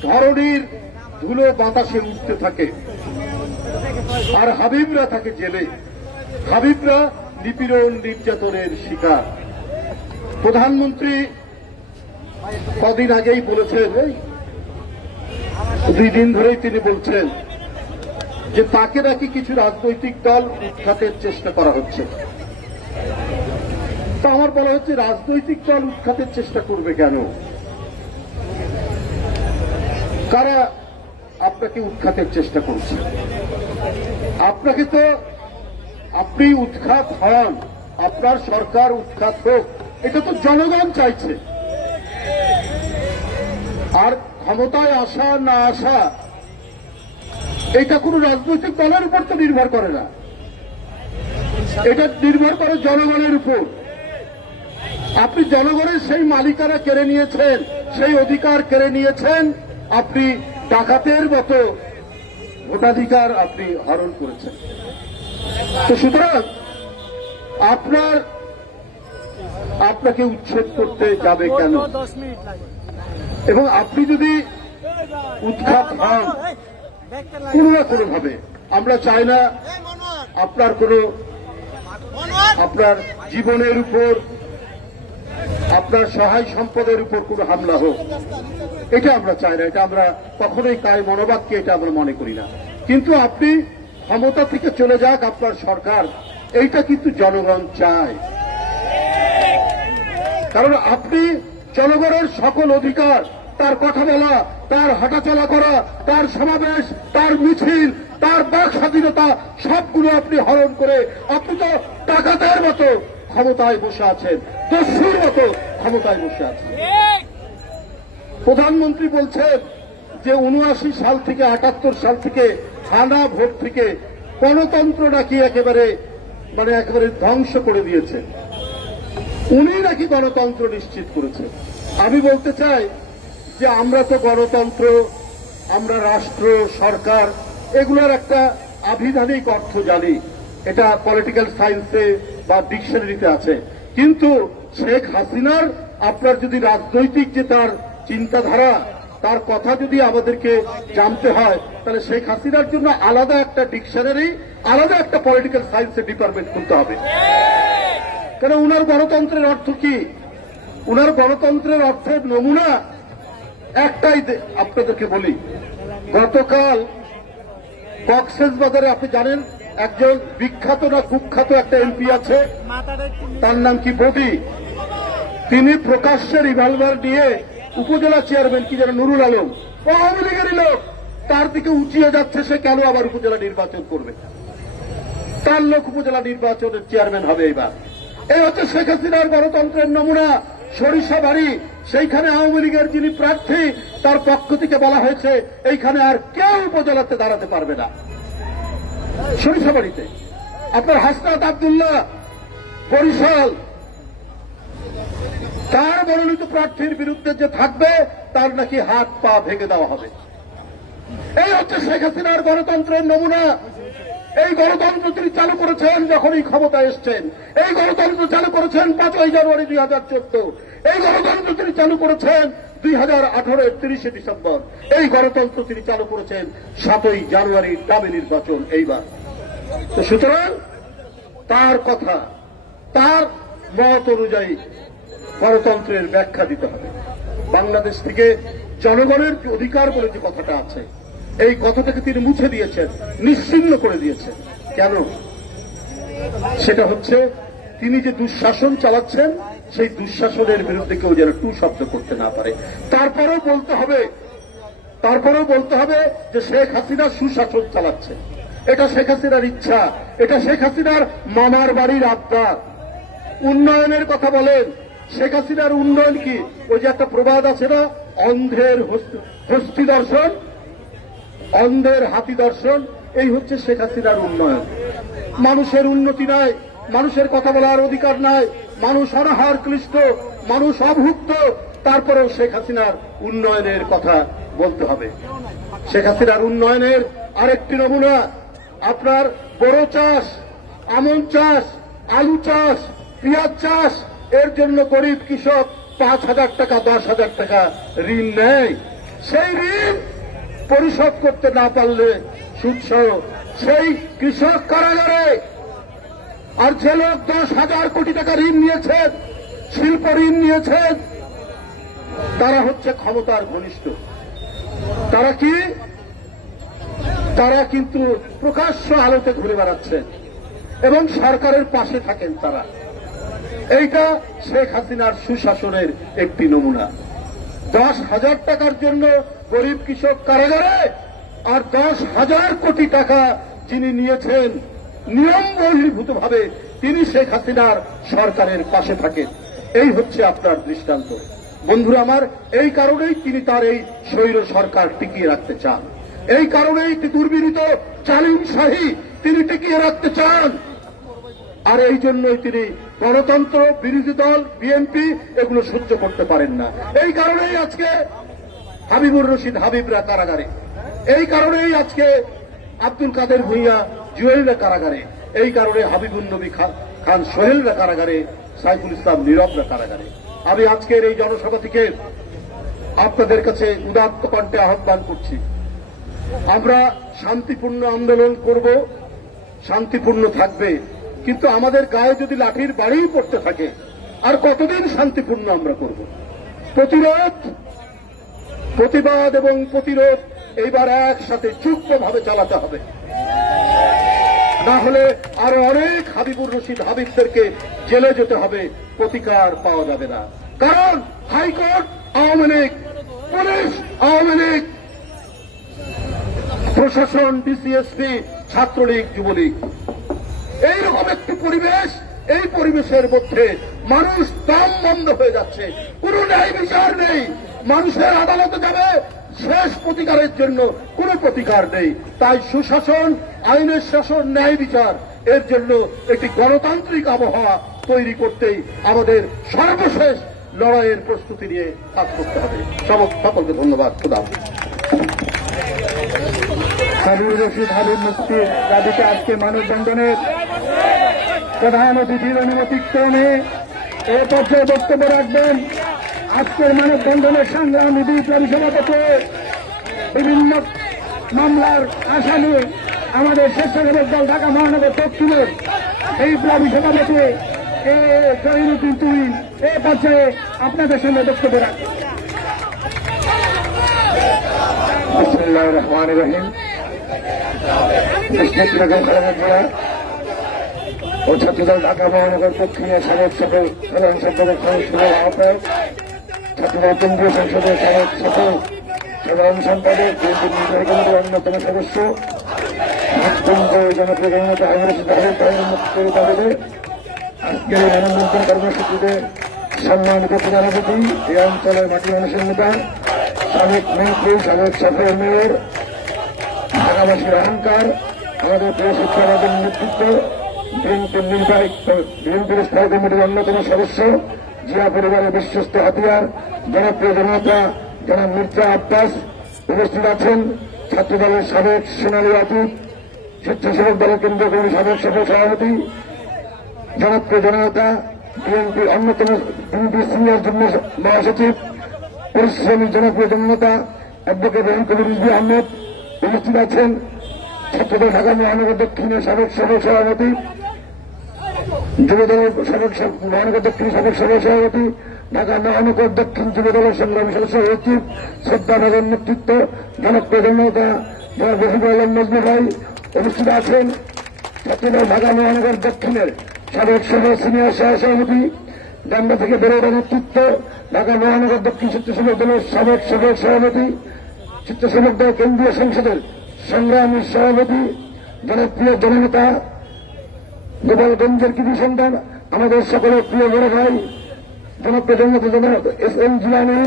ধরনীর ধুলো বাতাসে উঠতে থাকে, আর হাবিবরা থাকে জেলে। হাবিবরা নিপীড়ন নির্যাতনের শিকার। প্রধানমন্ত্রী কদিন আগেই বলেছেন, 2 দিন ধরেই তিনি বলছেন যে তাকে নাকি কিছু রাজনৈতিক দল উৎখাতের চেষ্টা করা হচ্ছে। তা আমার বলা হচ্ছে, রাজনৈতিক দল উৎখাতের চেষ্টা করবে কেন? কারা আপনাকে উৎখাতের চেষ্টা করছে? আপনাকে তো, আপনি উৎখাত হন, আপনার সরকার উৎখাত হোক, এটা তো জনগণ চাইছে। আর ক্ষমতায় আসা না আসা এটা কোন রাজনৈতিক দলের উপর তো নির্ভর করে না, এটা নির্ভর করে জনগণের উপর। আপনি জনগণের সেই মালিকানা কেড়ে নিয়েছেন, সেই অধিকার কেড়ে নিয়েছেন, আপনি ডাকাতের মতো ভোটাধিকার আপনি হরণ করেছেন। তো সুতরাং আপনাকে উচ্ছেদ করতে যাবে কেন? এবং আপনি যদি উৎখাত হন কোনো না কোনোভাবে, আমরা চাই না আপনার জীবনের উপর, আপনার সহায় সম্পদের উপর কোনো হামলা হোক, এটা আমরা চাই না। এটা আমরা কখনোই কায় মনোবাক্যে এটা আমরা মনে করি না। কিন্তু আপনি ক্ষমতা থেকে চলে যাক আপনার সরকার, এইটা কিন্তু জনগণ চায়। কারণ আপনি জনগণের সকল অধিকার, তার কথা বলা, তার হাঁটাচলা করা, তার সমাবেশ, তার মিছিল, তার বাক স্বাধীনতা সবগুলো আপনি হরণ করে আপনি তো ডাকাতের মতো ক্ষমতায় বসে আছেন, দস্যুর মতো ক্ষমতায় বসে আছেন। প্রধানমন্ত্রী বলছেন যে 79 সাল থেকে 78 সাল থেকে হানা ভোট থেকে গণতন্ত্র নাকি একেবারে ধ্বংস করে দিয়েছে, উনি নাকি গণতন্ত্র নিশ্চিত করেছেন। আমি বলতে চাই যে আমরা তো গণতন্ত্র, আমরা রাষ্ট্র, সরকার, এগুলোর একটা আভিধানিক অর্থ জানি, এটা পলিটিক্যাল সায়েন্সে বা ডিকশনারিতে আছে। কিন্তু শেখ হাসিনার আপনার যদি রাজনৈতিক যে তার চিন্তাধারা, তার কথা যদি আমাদেরকে জানতে হয়, তাহলে শেখ হাসিনার জন্য আলাদা একটা ডিকশনারি, আলাদা একটা পলিটিক্যাল সায়েন্সের ডিপার্টমেন্ট খুলতে হবে। কেন? উনার গণতন্ত্রের অর্থ কি? উনার গণতন্ত্রের অর্থের নমুনা একটাই আপনাদেরকে বলি। গতকাল কক্সবাজারে আপনি জানেন একজন বিখ্যাত না কুখ্যাত একটা এমপি আছে, তার নাম কি বদি, তিনি প্রকাশ্যে রিভলভার নিয়ে উপজেলা চেয়ারম্যান কি যেন নুরুল আলম, আওয়ামী লীগেরই লোক, তার দিকে উঁচিয়ে যাচ্ছে। সে কেন আবার উপজেলা নির্বাচন করবে? তার লোক উপজেলা নির্বাচনের চেয়ারম্যান হবে এবার। এই হচ্ছে শেখ হাসিনার গণতন্ত্রের নমুনা। সরিষাবাড়ি, সেইখানে আওয়ামী লীগের যিনি প্রার্থী, তার পক্ষ থেকে বলা হয়েছে এইখানে আর কেউ উপজেলাতে দাঁড়াতে পারবে না। সরিষাবাড়িতে আপনার হাসনাত আব্দুল্লাহ, বরিশাল, তার মনোনীত প্রার্থীর বিরুদ্ধে যে থাকবে তার নাকি হাত পা ভেঙে দেওয়া হবে। এই হচ্ছে শেখ হাসিনার গণতন্ত্রের নমুনা। এই গণতন্ত্র তিনি চালু করেছেন যখনই ক্ষমতা এসছেন। এই গণতন্ত্র চালু করেছেন 5ই জানুয়ারি 2014। এই গণতন্ত্র তিনি চালু করেছেন 2018-এর 30শে ডিসেম্বর। এই গণতন্ত্র তিনি চালু করেছেন 7ই জানুয়ারির দাবি নির্বাচন এইবার। তো সুতরাং তার কথা, তার মত অনুযায়ী গণতন্ত্রের ব্যাখ্যা দিতে হবে। বাংলাদেশ থেকে জনগণের অধিকার বলে যে কথাটা আছে, এই কথাটাকে তিনি মুছে দিয়েছেন, নিশ্চিহ্ন করে দিয়েছেন। কেন? সেটা হচ্ছে তিনি যে দুঃশাসন চালাচ্ছেন, সেই দুঃশাসনের বিরুদ্ধে কেউ যেন টু শব্দ করতে না পারে। তারপরেও বলতে হবে যে শেখ হাসিনা সুশাসন চালাচ্ছে। এটা শেখ হাসিনার ইচ্ছা, এটা শেখ হাসিনার মামার বাড়ির আবদার। উন্নয়নের কথা বলেন, শেখ হাসিনার উন্নয়ন কি? ওই যে একটা প্রবাদ আছে না, অন্ধের হস্তি দর্শন, অন্ধের হাতি দর্শন। এই হচ্ছে শেখ হাসিনার উন্নয়ন। মানুষের উন্নতি নাই, মানুষের কথা বলার অধিকার নাই, মানুষ অনাহার ক্লিষ্ট, মানুষ অভুক্ত, তারপরেও শেখ হাসিনার উন্নয়নের কথা বলতে হবে। শেখ হাসিনার উন্নয়নের আরেকটি নমুনা আপনার বড় চাষ, আমন চাষ, আলু চাষ, পেঁয়াজ চাষ, এর জন্য গরিব কৃষক 5,000 টাকা 10,000 টাকা ঋণ নেয়। সেই ঋণ পরিশোধ করতে না পারলে সুদসহ সেই কৃষক কারাগারে। আর যে লোক 10,000 কোটি টাকা ঋণ নিয়েছেন, শিল্প ঋণ নিয়েছেন, তারা হচ্ছে ক্ষমতার ঘনিষ্ঠ। তারা কি? তারা কিন্তু প্রকাশ্য আলোতে ঘুরে বেড়াচ্ছেন এবং সরকারের পাশে থাকেন তারা। এইটা শেখ হাসিনার সুশাসনের একটি নমুনা। 10,000 টাকার জন্য গরিব কৃষক কারাগারে, আর 10,000 কোটি টাকা যিনি নিয়েছেন নিয়ম বহির্ভূতভাবে, তিনি শেখ হাসিনার সরকারের পাশে থাকেন। এই হচ্ছে আপনার দৃষ্টান্ত। বন্ধুরা আমার, এই কারণেই তিনি তার এই স্বৈর সরকার টিকিয়ে রাখতে চান। এই কারণেই দুর্বিনীত জালিমশাহী তিনি টিকিয়ে রাখতে চান। আর এই জন্যই তিনি গণতন্ত্র বিরোধী দল বিএনপি এগুলো সহ্য করতে পারেন না। এই কারণেই আজকে হাবিবুর রশিদ হাবিবরা কারাগারে, এই কারণেই আজকে আব্দুল কাদের ভূঁইয়া জুয়েলরা কারাগারে, এই কারণে হাবিবুর নবী খান সোহেলরা কারাগারে, সাইফুল ইসলাম নীরবরা কারাগারে। আমি আজকের এই জনসভা থেকে আপনাদের কাছে উদাত্ত কণ্ঠে আহ্বান করছি, আমরা শান্তিপূর্ণ আন্দোলন করব, শান্তিপূর্ণ থাকবে, কিন্তু আমাদের গায়ে যদি লাঠির বাড়ি পড়তে থাকে আর কতদিন শান্তিপূর্ণ আমরা করব? প্রতিবাদ এবং প্রতিরোধ এইবার একসাথে যুক্তভাবে চালাতে হবে, না হলে আরো অনেক হাবিবুর রশিদ হাবিবদেরকে জেলে যেতে হবে, প্রতিকার পাওয়া যাবে না। কারণ হাইকোর্ট আওয়ামী লীগ, পুলিশ আওয়ামী লীগ, প্রশাসন ডিসিএসপি ছাত্রলীগ যুবলীগ, এইরকম একটি পরিবেশ, এই পরিবেশের মধ্যে মানুষ দম বন্ধ হয়ে যাচ্ছে, কোন ন্যায় বিচার নেই। মানুষের আদালতে যাবে, শেষ প্রতিকারের জন্য কোন প্রতিকার নেই। তাই সুশাসন, আইনের শাসন, ন্যায় বিচার, এর জন্য একটি গণতান্ত্রিক আবহাওয়া তৈরি করতেই আমাদের সর্বশেষ লড়াইয়ের প্রস্তুতি নিয়ে কাজ করতে হবে। সকলকে ধন্যবাদ। খুদা হাফেজ। হাবিবুর রশিদ হাবিব মুক্তির দাবিতে আজকে মানববন্ধনের প্রধান অতিথির অনুমতিক্রমে এ পর্যায়ে বক্তব্য রাখবেন আজকের মানববন্ধনের সংগ্রামী বিপ্লবী সভাপতি, বিভিন্ন মামলার আসামি, আমাদের স্বেচ্ছাসেবক দল ঢাকা মহানগর দক্ষিণের বিপ্লবী সভাপতি জহিরুদ্দিন তুহিন এ পর্যায়ে আপনাদের সঙ্গে বক্তব্য রাখবেন। বিসমিল্লাহির রহমানির রহিম। ও ছাত্রদল ঢাকা মহানগর দক্ষিণের সাবেক সাধারণ সম্পাদক সংসদের আহ্বায়ক, ছাত্রদল কেন্দ্রীয় সংসদের সাবেক সাধারণ সম্পাদক, বিএনপি নির্বাহী কমিটির অন্যতম সদস্য, জনপ্রিয় জনতা মুক্তির দাবিতে আজকের এই মানববন্ধন কর্মসূচিতে সম্মানিত প্রধান অতিথি, এই অঞ্চলের মাটি মানুষের নেতা, সাবেক মন্ত্রী, সাবেক সফর মেয়র, ঢাকাবাসীর অহংকার, আমাদের প্রিয় শিক্ষাবাদের নেতৃত্ব, বিএনপির স্থায়ী কমিটির অন্যতম সদস্য, জিয়া পরিবারের বিশ্বস্ত হাতিয়ার, জনপ্রিয় জনতা জনাব মির্জা আব্বাস উপস্থিত আছেন, ছাত্রদলের সাবেক সোনালী আতিক, স্বেচ্ছাসেবক দলের কেন্দ্রীয় কমিটির সাবেক সভাপতি, জনপ্রিয় জনতা বিএনপির অন্যতম সিনিয়র যুগ্ম মহাসচিব, পরিশ্রমী জনপ্রিয় জনতা অ্যাডভোকেট কবির রিজভী আহমেদ উপস্থিত আছেন, ছাত্রদল ঢাকা মহানগর দক্ষিণের সাবেক সভাপতি, যুবদলের মহানগর দক্ষিণ সাবেক সভাপতি, ঢাকা মহানগর দক্ষিণ যুবদলের সংগ্রামী সদস্য সচিব, শ্রদ্ধানগর নেতৃত্ব, জনপ্রিয় জনতা জনাব রফিকুল আলম নজরুল ভাই অনুষ্ঠিত আছেন, ছাত্রদল ঢাকা মহানগর দক্ষিণের সাবেক সিনিয়র সহসভাপতি, ডান্ডা থেকে বেরোটা নেতৃত্ব, ঢাকা মহানগর দক্ষিণ স্বেচ্ছাসেবক দলের সাবেক সভাপতি, স্বেচ্ছাসেবক দল কেন্দ্রীয় সংসদের সংগ্রামী সভাপতি, জনপ্রিয় জননেতা, গোপালগঞ্জের কৃতি সন্তান, আমাদের সকলের প্রিয় বড় ভাই, জনপ্রিয় জননেতা জনাব এস.এম. জিলানী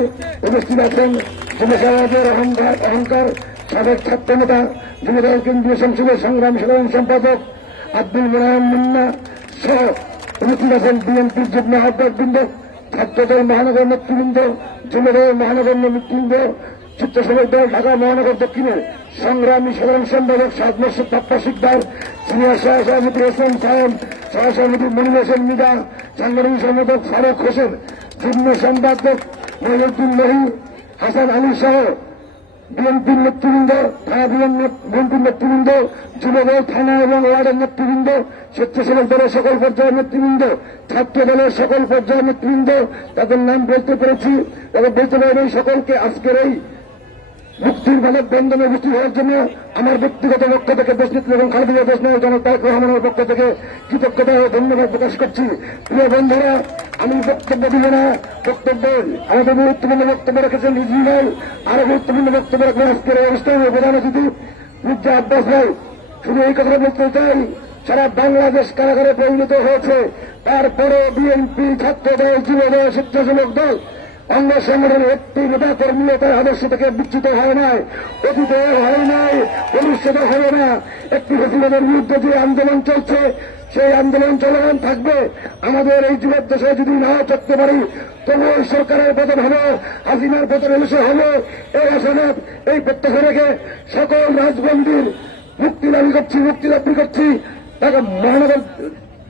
উপস্থিত আছেন, যুবসমাজের অহংকার, সাবেক ছাত্র নেতা, যুবদল কেন্দ্রীয় সংসদের সংগ্রামী সাধারণ সম্পাদক আব্দুল মোনায়েম মুন্না সহ উপস্থিত আছেন বিএনপির যুগ্ম আহ্বায়ক বৃন্দ, ছাত্রদল মহানগর নেতৃবৃন্দ, যুবদল মহানগর নেতৃবৃন্দ, স্বেচ্ছাসেবক দল ঢাকা মহানগর দক্ষিণের সংগ্রামী সাধারণ সম্পাদক সাদ মোর্শেদ পাপ্পা শিকদার, সিনিয়র সহসভাপতি হোসেন সাহেব, সহসভাপতি মনির হোসেন মিদা, সাংগঠনিক সম্পাদক ফারুক হোসেন, যুগ্ম সম্পাদক মহিউদ্দিন মহি, হাসান আলী সহ বিএনপির নেতৃবৃন্দ, থানা বিএনপির নেতৃবৃন্দ, যুবদল থানা এবং ওয়ার্ডের নেতৃবৃন্দ, স্বেচ্ছাসেবক দলের সকল পর্যায়ের নেতৃবৃন্দ, ছাত্র দলের সকল পর্যায়ের নেতৃবৃন্দ, তাদের নাম বলতে পেরেছি এবং বলতে পারেন সকলকে আজকের এই মুক্তির মানব বন্ধনে উপস্থিত হওয়ার জন্য আমার ব্যক্তিগত পক্ষ থেকে দেশনেত্রী এবং খালেদা দেশনায়ক জনতা তারেক রহমানের পক্ষ থেকে কৃতজ্ঞতা ও ধন্যবাদ প্রকাশ করছি। প্রিয় বন্ধুরা, আমি বক্তব্য দিব না, বক্তব্য আমাদের গুরুত্বপূর্ণ বক্তব্য রেখেছেন রিজভী ভাই, আরো গুরুত্বপূর্ণ বক্তব্য রাখবেন আজকের এই অনুষ্ঠানের প্রধান অতিথি মির্জা আব্বাস ভাই। শুধু এই কথা বলতে চাই, সারা বাংলাদেশ কারাগারে পরিণত হয়েছে, তারপরে বিএনপি, ছাত্রদল, যুবদল, স্বেচ্ছাসেবক দল, অঙ্গ সংগঠনের একটি নেতা কর্মীও তার আদর্শ থেকে বিচ্যুত হয় নাই, অতীতে হয় নাই, ভবিষ্যতে হবে না। একটি ফেসিবাদের বিরুদ্ধে যে আন্দোলন চলছে, সেই আন্দোলন চলমান থাকবে। আমাদের এই যুগের দেশে যদি না চলতে পারি, তবুও সরকারের পতন হবে, হাসিনার পতন এসে হবে। এই আশাবাদ, এই প্রত্যাশা রেখে সকল রাজবন্দীর মুক্তি দাবি করছি। তাকে মহানগর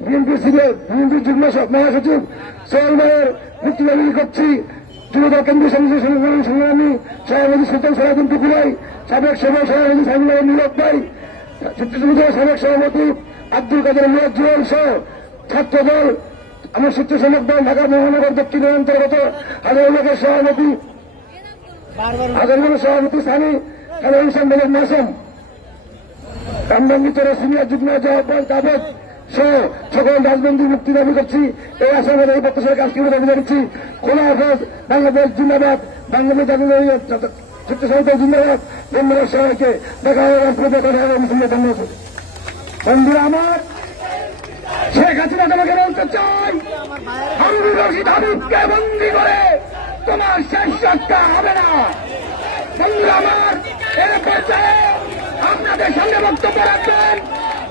বিএনপির যুগ্ম মহাসচিব সোহেল ভাইয়ের মুক্তি দাবি করছি। যুবদল কেন্দ্রীয় সমিতির সংগ্রামী সভাপতি সুলতান সালাউদ্দিন টুকু ভাই, সাবেক সভাপতি সাইমুল নীরব ভাই, সাবেক সভাপতি আব্দুল কাদের জুয়েল সহ ছাত্রদল, আমার স্বেচ্ছাসেবক দল ঢাকা মহানগর দক্ষিণের অন্তর্গত হাজার সভাপতি সানি খালেদ হোসেন বেগম মাসুম, কামরাঙ্গীর সিনিয়র যুগ্ম জবাব কাবেদ সহ সকল রাজবন্দী মুক্তি দাবি করছি। এই আশাবাদ, এই প্রত্যাশার কাজকে দাবি জানাচ্ছি। খোলা আকাশ, বাংলাদেশ জিন্দাবাদ, বাংলাদেশ স্বেচ্ছাসেবক জিন্দাবাদ। ধন্যবাদ সবাইকে। দেখা হবে ধন্যবাদ। বন্ধুরা আমার, শেখ হাসিনা তোমাকে বলতে চাই, হারুন রশিদ হাবিবকে বন্দী করে তোমার শেষ সৎকার হবে না। বন্ধুরা আমার, এর পর্যায়ে আপনাদের সামনে বক্তব্য রাখবেন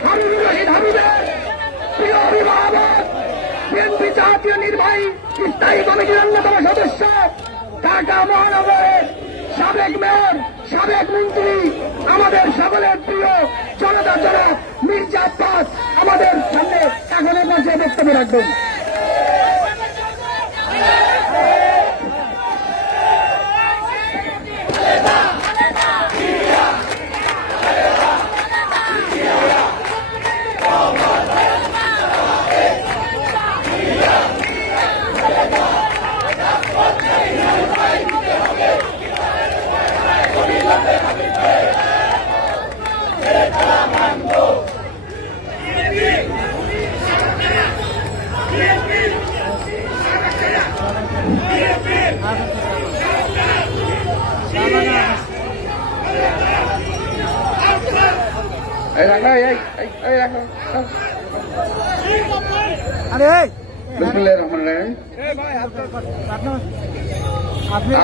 হারুন রশিদ হাবিবের প্রিয় অভিভাবক, বিএনপি জাতীয় নির্বাহী স্থায়ী কমিটির অন্যতম সদস্য, ঢাকা মহানগরের সাবেক মেয়র, সাবেক মন্ত্রী, আমাদের সকলের প্রিয় জনতা জনাব মির্জা আব্বাস আমাদের সামনে এখনের মধ্যে বক্তব্য রাখবেন।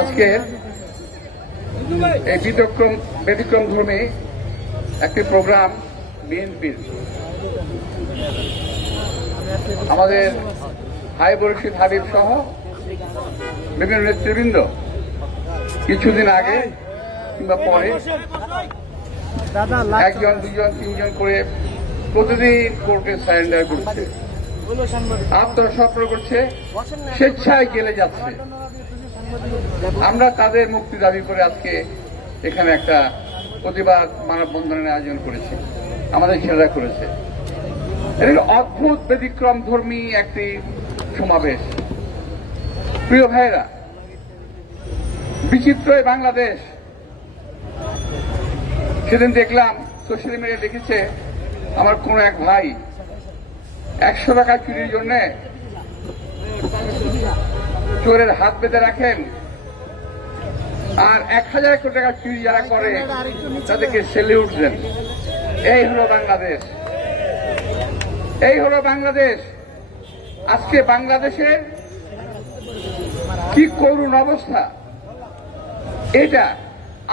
আজকের এই ব্যতিক্রম ধর্মী একটি প্রোগ্রাম বিএনপির আমাদের হাই রশিদ হাবিব সহ বিভিন্ন নেতৃবৃন্দ কিছুদিন আগে কিংবা পরে একজন, দুজন, তিনজন করে প্রতিদিন কোর্টে সারেন্ডার করছে, আত্মসমর্পণ করছে, স্বেচ্ছায় গেলে যাচ্ছে। আমরা তাদের মুক্তি দাবি করে আজকে এখানে একটা প্রতিবাদ মানববন্ধনের আয়োজন করেছি, আমাদের ছেলেরা করেছে। এটা অদ্ভুত ব্যতিক্রম ধর্মী একটি সমাবেশ। প্রিয় ভাইরা, বিচিত্র বাংলাদেশ। সেদিন দেখলাম সোশ্যাল মিডিয়া লিখেছে, আমার কোন এক ভাই 100 টাকা চুরির জন্য চোরের হাত বেঁধে রাখেন, আর 1000 কোটি টাকা চুরি যারা করে তাদেরকে সেলিউট দেন। এই হলো বাংলাদেশ, এই হলো বাংলাদেশ। আজকে বাংলাদেশের কি করুণ অবস্থা, এটা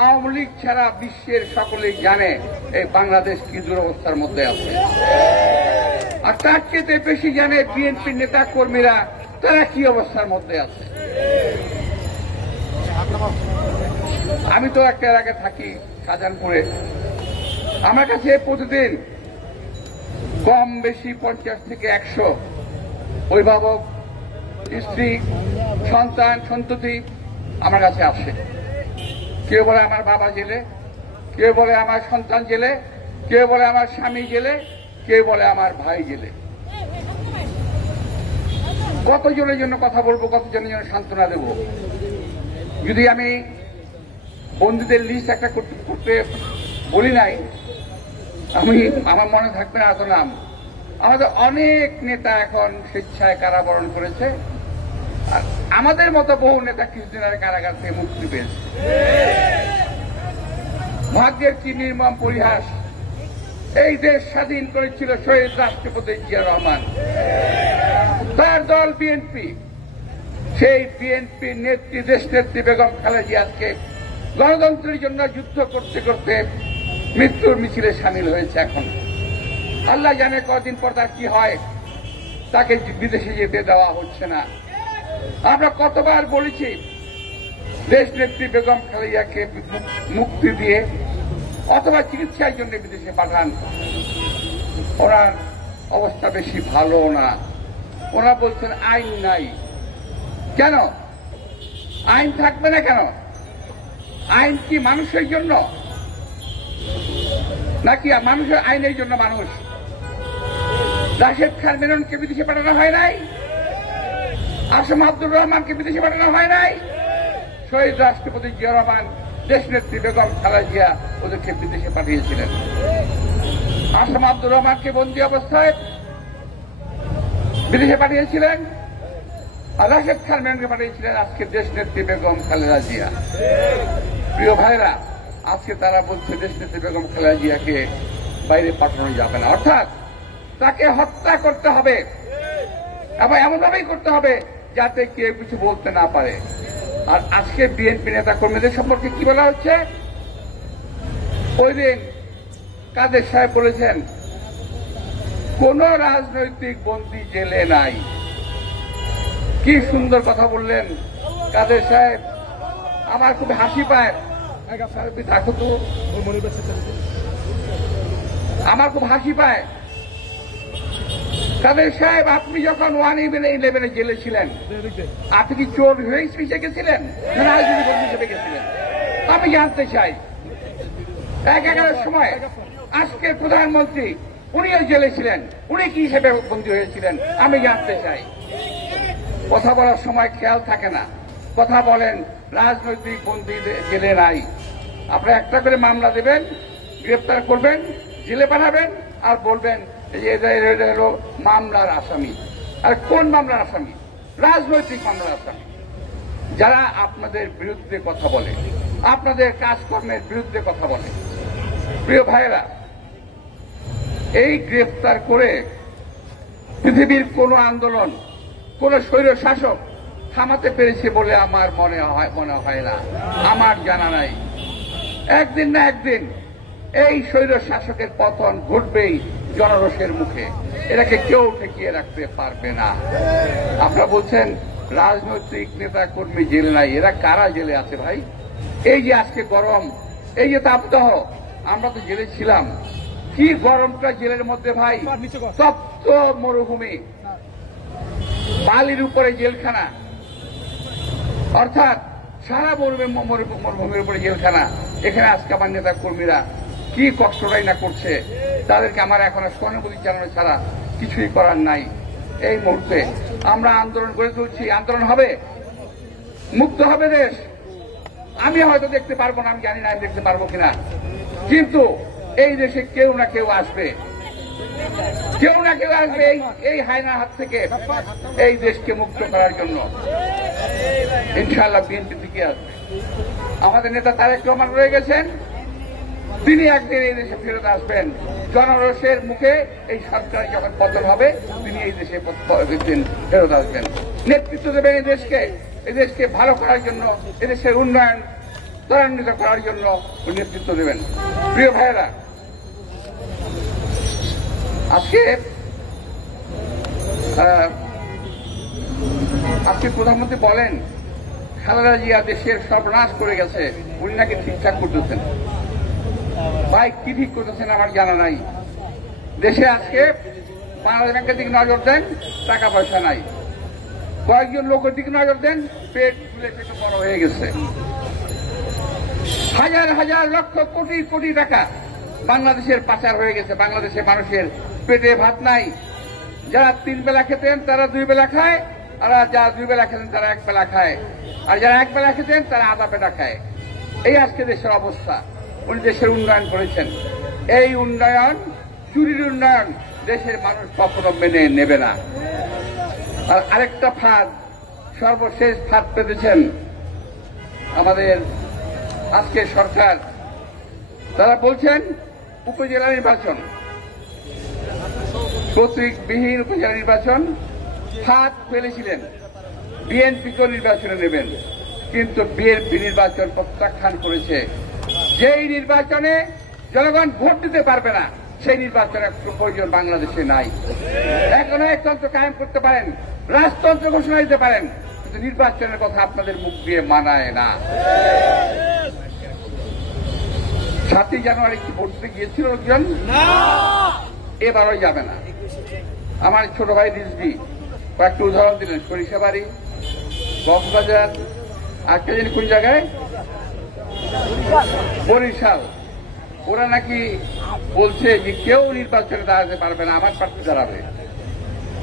আওয়ামী লীগ ছাড়া বিশ্বের সকলেই জানে এই বাংলাদেশ কি দুরবস্থার মধ্যে আছে। আর তার চেয়ে বেশি জানে বিএনপির নেতা কর্মীরা, তারা কি অবস্থার মধ্যে আছে। আমি তো একটা এলাকায় থাকি শাহজাহানপুরে, আমার কাছে প্রতিদিন কম বেশি 50 থেকে 100 অভিভাবক, স্ত্রী, সন্তান, সন্ততি আমার কাছে আসে। কেউ বলে আমার বাবা জেলে, কেউ বলে আমার সন্তান জেলে, কেউ বলে আমার স্বামী জেলে, কেউ বলে আমার ভাই জেলে। কতজনের জন্য কথা বলবো, কতজনের জন্য সান্ত্বনা দেব? যদি আমি বন্দীদের লিস্ট একটা করতে বলি নাই, আমার মনে থাকবে না এত নাম। আমাদের অনেক নেতা এখন স্বেচ্ছায় কারাবরণ করেছে, আর আমাদের মতো বহু নেতা কিছুদিন আগে কারাগার থেকে মুক্তি পেয়েছে। ভাগ্যের কি নির্মম পরিহাস! এই দেশ স্বাধীন করেছিল শহীদ রাষ্ট্রপতি জিয়া রহমান, তার দল বিএনপি। সেই বিএনপির নেত্রী, দেশ নেত্রী বেগম খালেদা জিয়া আজকে গণতন্ত্রের জন্য যুদ্ধ করতে করতে মৃত্যুর মিছিলে সামিল হয়েছে। এখন আল্লাহ জানে কদিন পর তার কি হয়, তাকে বিদেশে যেতে দেওয়া হচ্ছে না। আমরা কতবার বলেছি দেশ নেত্রী বেগম খালেদাকে মুক্তি দিয়ে অথবা চিকিৎসার জন্য বিদেশে পাঠান। ওনার অবস্থা বেশি ভালো না। ওরা বলছেন আইন নাই। কেন আইন থাকবে না? কেন আইন কি মানুষের জন্য নাকি মানুষের আইনের জন্য? মানুষ রাশেদ খান মেননকে বিদেশে পাঠানো হয় নাই? আসম আব্দুর রহমানকে বিদেশে পাঠানো হয় নাই? শহীদ রাষ্ট্রপতি জিয়া রহমান, দেশ নেত্রী বেগম খালেদা জিয়া ওদেরকে বিদেশে পাঠিয়েছিলেন। আসম আব্দুর রহমানকে বন্দী অবস্থায় বিদেশে পাঠিয়েছিলেন, আর রাশেদ খান মেননকে পাঠিয়েছিলেন আজকে দেশ নেত্রী বেগম খালেদা জিয়া। প্রিয় ভাইরা, আজকে তারা বলছে দেশ নেত্রী বেগম খালেদা জিয়াকে বাইরে পাঠানো যাবে না, অর্থাৎ তাকে হত্যা করতে হবে এবং এমনভাবেই করতে হবে যাতে কেউ কিছু বলতে না পারে। আর আজকে বিএনপি নেতা কর্মীদের সম্পর্কে কি বলা হচ্ছে? ওই দিন কাদের সাহেব বলেছেন কোন রাজনৈতিক বন্দী জেলে নাই। কি সুন্দর কথা বললেন কাদের সাহেব, আমার খুব হাসি পায়। দেখো তো, আমার খুব হাসি পায়। কাদের সাহেব, আপনি যখন 111 জেলে ছিলেন, আপনি কি চোর হিসেবে গেছিলেন না রাজনৈতিক বন্দী হিসেবে গেছিলেন? আমি জানতে চাই। 11 সময় আজকের প্রধানমন্ত্রী উনিও জেলে ছিলেন, উনি কি হিসেবে বন্দী হয়েছিলেন আমি জানতে চাই। কথা বলার সময় খেয়াল থাকে না, কথা বলেন রাজনৈতিক বন্দী জেলে নাই। আপনারা একটা করে মামলা দেবেন, গ্রেপ্তার করবেন, জেলে পাঠাবেন, আর বলবেন এরা হল মামলার আসামি। আর কোন মামলার আসামি? রাজনৈতিক মামলার আসামি। যারা আপনাদের বিরুদ্ধে কথা বলে, আপনাদের কাজকর্মের বিরুদ্ধে কথা বলে। প্রিয় ভাইয়েরা, এই গ্রেপ্তার করে পৃথিবীর কোন আন্দোলন, কোন স্বৈর শাসক থামাতে পেরেছে বলে আমার মনে হয় না, আমার জানা নাই। একদিন না একদিন এই স্বৈর শাসকের পতন ঘটবেই জনরোষের মুখে। এটাকে কেউ ঠেকিয়ে রাখতে পারবে না। আপনারা বলছেন রাজনৈতিক নেতা কর্মী জেলে নাই, এরা কারা জেলে আছে ভাই? এই যে আজকে গরম, এই যে তাপদাহ, আমরা তো জেলে ছিলাম। কি গরমটা জেলের মধ্যে ভাই! তপ্ত মরুভূমি, বালির উপরে জেলখানা, অর্থাৎ সারা মরুভূমির উপরে জেলখানা। এখানে আজকে আমার নেতা কর্মীরা কি কষ্টটাই না করছে, তাদেরকে আমার এখন সহানুভূতি জানানো ছাড়া কিছুই করার নাই। এই মুহূর্তে আমরা আন্দোলন গড়ে তুলছি, আন্দোলন হবে, মুক্ত হবে দেশ। আমি হয়তো দেখতে পারবো না, আমি জানি না আমি দেখতে পারবো কিনা, কিন্তু এই দেশে কেউ না কেউ আসবে, কেউ না কেউ আসবে এই হায়নার হাত থেকে এই দেশকে মুক্ত করার জন্য। ইনশাআল্লাহ বিএনপি থেকে আসবে। আমাদের নেতা তারেক রহমান রয়ে গেছেন, তিনি একদিন এই দেশে ফেরত আসবেন। জনরোষের মুখে এই সরকার যখন পতন হবে, তিনি এই দেশে ফেরত আসবেন, নেতৃত্ব দেবেন এই দেশকে ভালো করার জন্য, এদেশের উন্নয়ন ত্বরান্বিত করার জন্য নেতৃত্ব দেবেন। প্রিয় ভাইয়েরা, আজকে আজকে প্রধানমন্ত্রী বলেন খালেদা জিয়া দেশের সর্বনাশ করে গেছে, উনি নাকি ঠিকঠাক করতেছেন। ভাই কি ঠিক করতেছেন আমার জানা নাই। দেশে আজকে বাংলাদেশ ব্যাংকের দিকে নজর দেন, টাকা পয়সা নাই। কয়েকজন লোকের দিকে নজর দেন, পেট ফুলে পেটে বড় হয়ে গেছে। হাজার হাজার লক্ষ কোটি কোটি টাকা বাংলাদেশের পাচার হয়ে গেছে। বাংলাদেশের মানুষের পেটে ভাত নাই। যারা 3 বেলা খেতেন তারা 2 বেলা খায়, আর যারা 2 বেলা খেতেন তারা 1 বেলা খায়, আর যারা 1 বেলা খেতেন তারা আধা পেটা খায়। এই আজকে দেশের অবস্থা। উনি দেশের উন্নয়ন করেছেন। এই উন্নয়ন চুরির উন্নয়ন দেশের মানুষ কখনো মেনে নেবে না। আর আরেকটা ফাঁদ, সর্বশেষ ফাঁদ পেতেছেন আমাদের আজকের সরকার। তারা বলছেন উপজেলা নির্বাচন, প্রতীকবিহীন উপজেলা নির্বাচন। ফাঁদ ফেলেছিলেন বিএনপিকে নির্বাচনে নেবেন, কিন্তু বিএনপি নির্বাচন প্রত্যাখ্যান করেছে। যেই নির্বাচনে জনগণ ভোট দিতে পারবে না, সেই নির্বাচনের প্রয়োজন বাংলাদেশে নাই। এখনো একতন্ত্র কায়েম করতে পারেন, রাজতন্ত্র ঘোষণা দিতে পারেন, কিন্তু নির্বাচনের কথা আপনাদের মুখ দিয়ে মানায় না। 7ই জানুয়ারি কি ভোট দিতে গিয়েছিল লোকজন? এবারও যাবে না। আমার ছোট ভাই রিজভী কয়েকটা উদাহরণ দিলেন, সরিষাবাড়ি, কক্সবাজার, আজকে জানি কোন জায়গায়, বরিশাল। ওরা নাকি বলছে যে কেউ নির্বাচনে দাঁড়াতে পারবে না, আমার প্রার্থী দাঁড়াবে।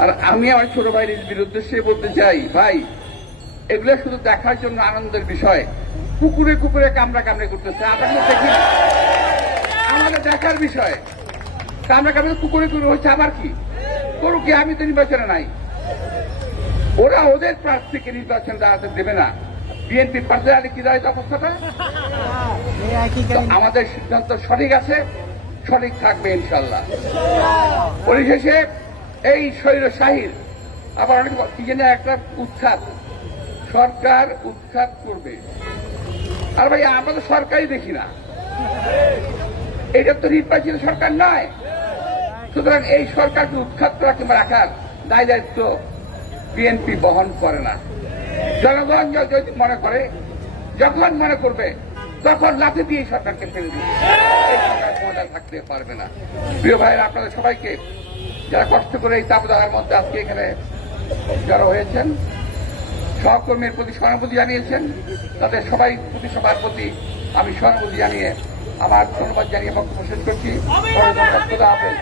আর আমি আমার ছোট ভাই রিজভীর উদ্দেশ্যে বলতে চাই, ভাই এগুলো শুধু দেখার জন্য আনন্দের বিষয়। কুকুরে কুকুরে কামড়া কামড়ে করতেছে, আমরা দেখি আমাদের দেখার বিষয়। কামড়া কামড়ে কুকুরে কুকুরে হচ্ছে, আবার কি করুক, আমি তো নির্বাচনে নাই। ওরা ওদের প্রার্থীকে নির্বাচন দাঁড়াতে দেবে না। বিএনপি প্রার্থী আলে কি দাঁড়ায় অবস্থাটা? আমাদের সিদ্ধান্ত সঠিক আছে, সঠিক থাকবে ইনশাল্লাহ। পরিশেষে এই স্বৈরশাহীর আবার অনেক কি জানি একটা উৎখাত, সরকার উৎখাত করবে। আর ভাই আমরা তো সরকারই দেখি না, এটা তো নির্বাচিত সরকার নয়। সুতরাং এই সরকারকে উৎখাত করা কিংবা রাখার দায় দায়িত্ব বিএনপি বহন করে না। জনগণ যদি মনে করে, যখন মনে করবে তখন লাথি দিয়ে সরকারকে ফেলে দিবে। এই সরকার ক্ষমতায় থাকতে পারবে না। প্রিয় ভাইরা, আপনাদের সবাইকে যারা কষ্ট করে এই তাপদাহের মধ্যে আজকে এখানে যারা হয়েছেন, সহকর্মীর প্রতি সহানুভূতি জানিয়েছেন, তাদের সবার প্রতি আমি সহানুভূতি জানিয়ে আমার ধন্যবাদ জানিয়ে বক্তব্য শেষ করছি। খোদা হাফেজ।